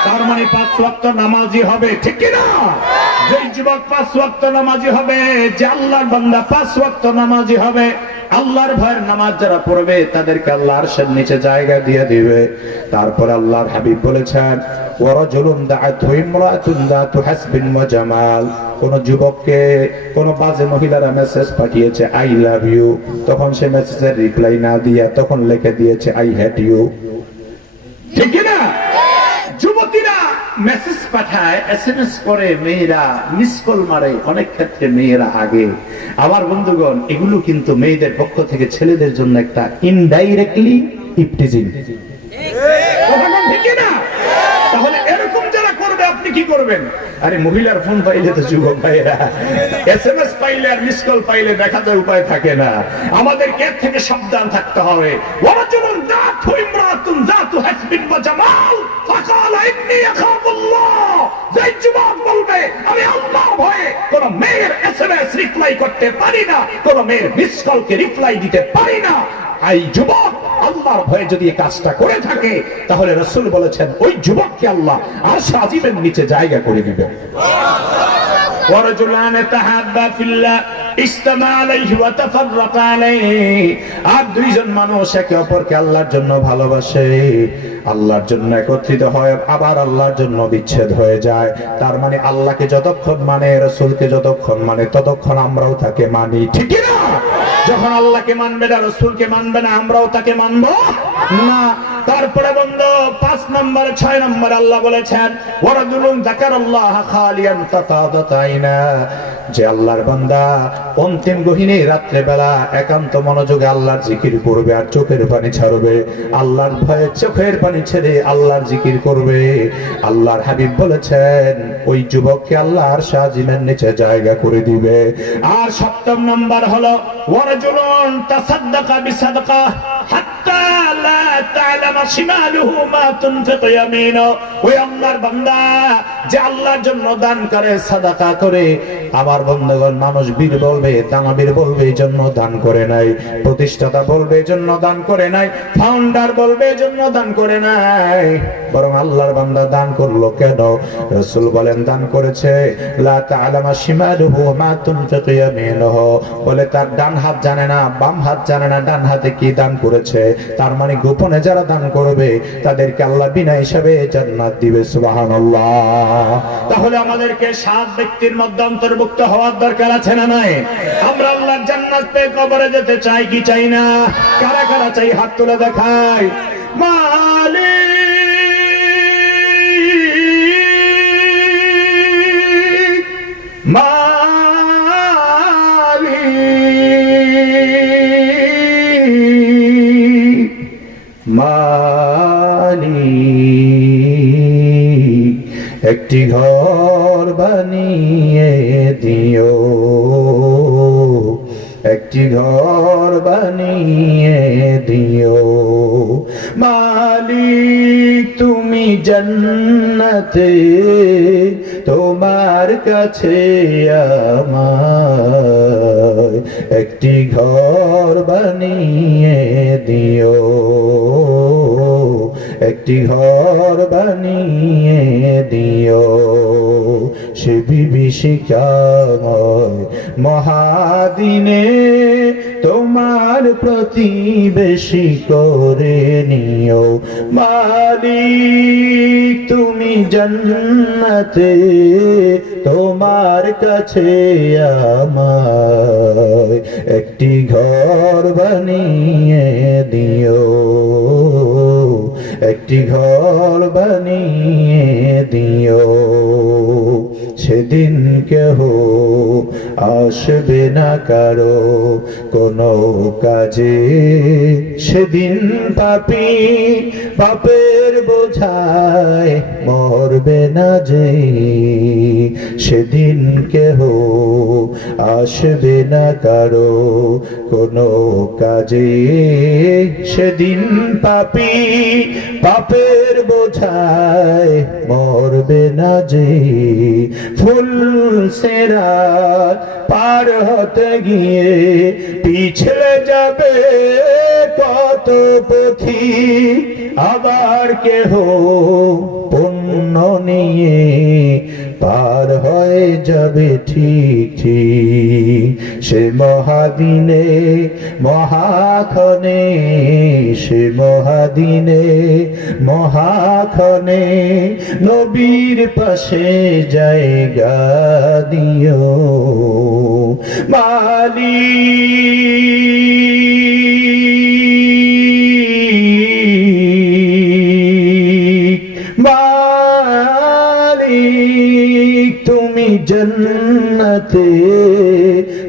তার মানে 5 ওয়াক্ত নামাজি হবে, ঠিক কি না? যেই যুবক 5 ওয়াক্ত নামাজি হবে, যে আল্লাহর বান্দা 5 ওয়াক্ত নামাজি হবে, আল্লাহর ভয়ের নামাজ যারা পড়বে তাদেরকে আল্লাহর আরশের নিচে জায়গা দিয়ে দিবে। তারপর আল্লাহর হাবিব বলেছেন, ওয়ারাজুলুন দাআতহু ইমরাতুন যাতু হাসবিন ওয়া জামাল, কোন যুবককে কোন বাজে মহিলারা মেসেজ পাঠিয়েছে আই লাভ ইউ, তখন সে মেসেজের রিপ্লাই না দিয়া তখন লিখে দিয়েছে আই হেট ইউ। ঠিক না? যুবতীরা মেসেজ পাঠায়, এসএমএস করে, মেয়েরা মিস কল মারে, অনেক ক্ষেত্রে মেয়েরা আগে। আমার বন্ধুগণ, এগুলো কিন্তু মেয়েদের পক্ষ থেকে ছেলেদের জন্য একটা ইনডাইরেক্টলি ইপটিজিং। ঠিক না? তাহলে এরকম যারা করবে আপনি কি করবেন? আরে মহিলার ফোন পাইলে তো যুবক ভাইরা, এসএমএস পাইলে আর মিস কল পাইলে দেখাতে উপায় থাকে না। আমাদের এর থেকে সাবধান থাকতে হবে। ওয়ারাজুলুন দাআতহু ইমরাতুন যাতু হাসবিন ওয়া জামাল ফাকালা ইন্নী আখাফুল্লাহ, যে যুবক বলবে আমি আল্লাহর ভয়ে কোন মেয়ের এসএমএস রিপ্লাই করতে পারি না, কোন মেয়ের মিস কলকে রিপ্লাই দিতে পারি না, এই যুবক আল্লাহর ভয়ে যদি এই কাজটা করে থাকে, তাহলে রাসূল বলেছেন ওই যুবককে আল্লাহ আরশ আজিমের নিচে জায়গা করে দিবেন। ওয়ারাজুলান তাহাব্বা ফিল্লাহ ইসতামা আলাইহি ওয়া তাফাররাকা আলাইহি, আর 2 জন মানুষ একে অপরকে আল্লাহর জন্য ভালোবাসে, আল্লাহর জন্য একত্রিত হয়, আবার আল্লাহর জন্য বিচ্ছেদ হয়ে যায়। তার মানে আল্লাহকে যতক্ষণ মানে, রাসূলকে যতক্ষণ মানে, ততক্ষণ আমরাও তাকে মানি, ঠিক না? যখন আল্লাহকে মানবে না, রাসূলকে মানবে না, আমরাও তাকে মানবো না। তারপরে বন্ধু 5 নম্বর 6 নম্বর আল্লাহ বলেছেন ওয়ারাজুলুন যাকারাল্লাহ খালিয়ান ফাফাদাত আইনা, যে আল্লাহর বান্দা অন্তিম গহীনে রাত্রে বেলা একান্ত মনোযোগে আল্লাহর জিকির করবে আর চোখের পানি ছাড়বে, আল্লাহর ভয়ে চোখের পানি ছেড়ে আল্লাহর জিকির করবে, আল্লাহর হাবিব বলেছেন ওই যুবককে আল্লাহ আরশ আজিমের নিচে জায়গা করে দিবে। আর 7 নম্বর হলো ওয়ারাজুলুন তাসাদদাকা বিসাদকা হাত্তা লা তা'লামা শিমালুহু মা তুনফিকু ইয়ামিনুহু, ওই আল্লাহর বান্দা যে আল্লাহর জন্য দান করে, সাদাকা করে, আমার বন্ধুগণ মানুষ বীর বলবে, দানবীর বলবে এই জন্য দান করে নাই, প্রতিষ্ঠাতা বলবে এই জন্য দান করে নাই, ফাউন্ডার বলবে এই জন্য দান করে নাই, বরং আল্লাহর বান্দা দান করলো কেন? রাসূল বলেন দান করেছে লা তা'লামা শিমালুহু মা তুনফিকু ইয়ামিনুহু, বলে তার ডান হাত জানে না, বাম হাত জানে না ডান হাতে কি দান করেছে। তার মানে গোপনে যারা দান করবে তাদেরকে আল্লাহ বিনা হিসাবে জান্নাত দিবে। সুবহানাল্লাহ। তাহলে আমাদেরকে 7 ব্যক্তির মধ্যে অন্তর্ভুক্ত হওয়ার দরকার আছে না নাই? আমরা আল্লাহর জান্নাত পেয়ে কবরে যেতে চাই কি চাই না? কারা কারা চাই হাত তুলে দেখায়। মালিক একটি ঘর বানিয়ে দিও, একটি ঘর বানিয়ে দিও, মালিক তুমি জান্নাতে তোমার কাছে আমার একটি ঘর বানিয়ে দিও, একটি ঘর বানিয়ে দিও। সে বিভীষিকাময় মহাদিনে তোমার প্রতিবেশী করে নিও, মালিক তুমি জান্নাতে তোমার কাছে আমার একটি ঘর বানিয়ে দিও, একটি ঘর বানিয়ে দিও। সেদিন কেহ আসবে না কারো কোনো কাজে, সেদিন পাপী পাপের বোঝায় মরবে না যে, সেদিন কেহ আসবে না কারো কোনো কাজে, সেদিন পাপী পাপের বোঝায় মরবে না যে। ফুল সেরা পার হতে গিয়ে পিছলে যাবে কত পথি, আবার কেহ পুণ্য নিয়ে পার হয়ে যাবে ঠিক ঠিক। সে মহাদিনে মহাক্ষণে, সে মহাদিনে মহাক্ষণে নবীর পাশে জায়গা দিও, মালিক মালিক তুমি জান্নাতে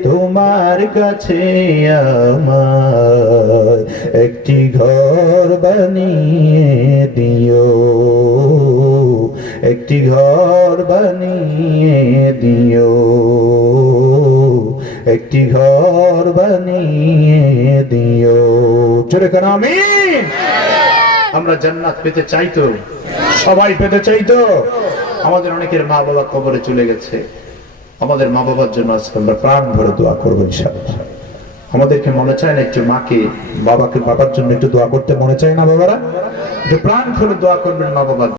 তোমার কাছে আমার একটি ঘর বানিয়ে দিও, একটি ঘর বানিয়ে দিও, একটি ঘর বানিয়ে দিও। জোরে কেন আমিন। আমরা জান্নাত পেতে চাই তো, সবাই পেতে চাই তো। আমাদের অনেকের মা বাবা কবরে চলে গেছে, আমাদের মা বাবার জন্য আজকে আমরা প্রাণ ভরে দোয়া করবো ইনশাআল্লাহ। আমাদেরকে মনে চায় না একটু মাকে বাবাকে বাবার জন্য একটু দোয়া করতে মনে চায় না? বাবারা একটু প্রাণ ভরে দোয়া করবেন মা বাবার।